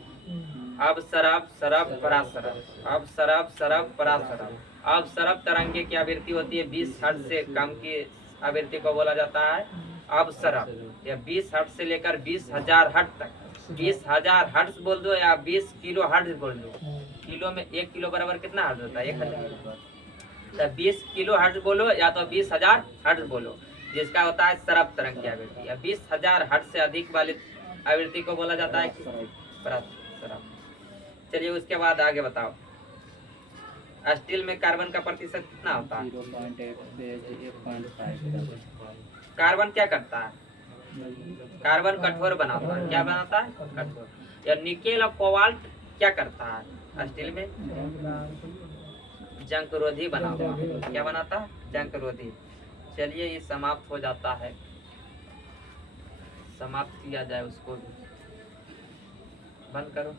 अब सरब सरब परासरब। अब सरब सरब परासरब। अब सरब तरंगे की आवृत्ति होती है 20 हर्ट्ज से कम की आवृत्ति को बोला जाता है अब सरब। या 20 हर्ट्ज से लेकर 20,000 हर्ट्ज तक। 20,000 हर्ट्ज बोल दो या 20 किलो हर्ट्ज बोल दो। किलो में 1 किलो बराबर कितना हर्ट्ज होता है? 1,000। तो 20 किलो हर्ट्ज बोलो या तो 20,000 हर्ट्ज बोलो, जिसका होता है सरब तरंग की आवृत्ति। या 20,000 हर्ट्ज से अधिक वाली आवृत्ति को बोला जाता है सरब। चलिए उसके बाद आगे बताओ, स्टील में कार्बन का प्रतिशत कितना होता है? 0.1 कार्बन क्या करता है? कार्बन कठोर बनाता है। क्या बनाता है? कठोर। या निकेल और कोबाल्ट क्या करता है स्टील में? जंगरोधी बनाता है। क्या बनाता है? जंगरोधी। चलिए ये समाप्त हो जाता है, समाप्त किया जाए उसको, बंद करो।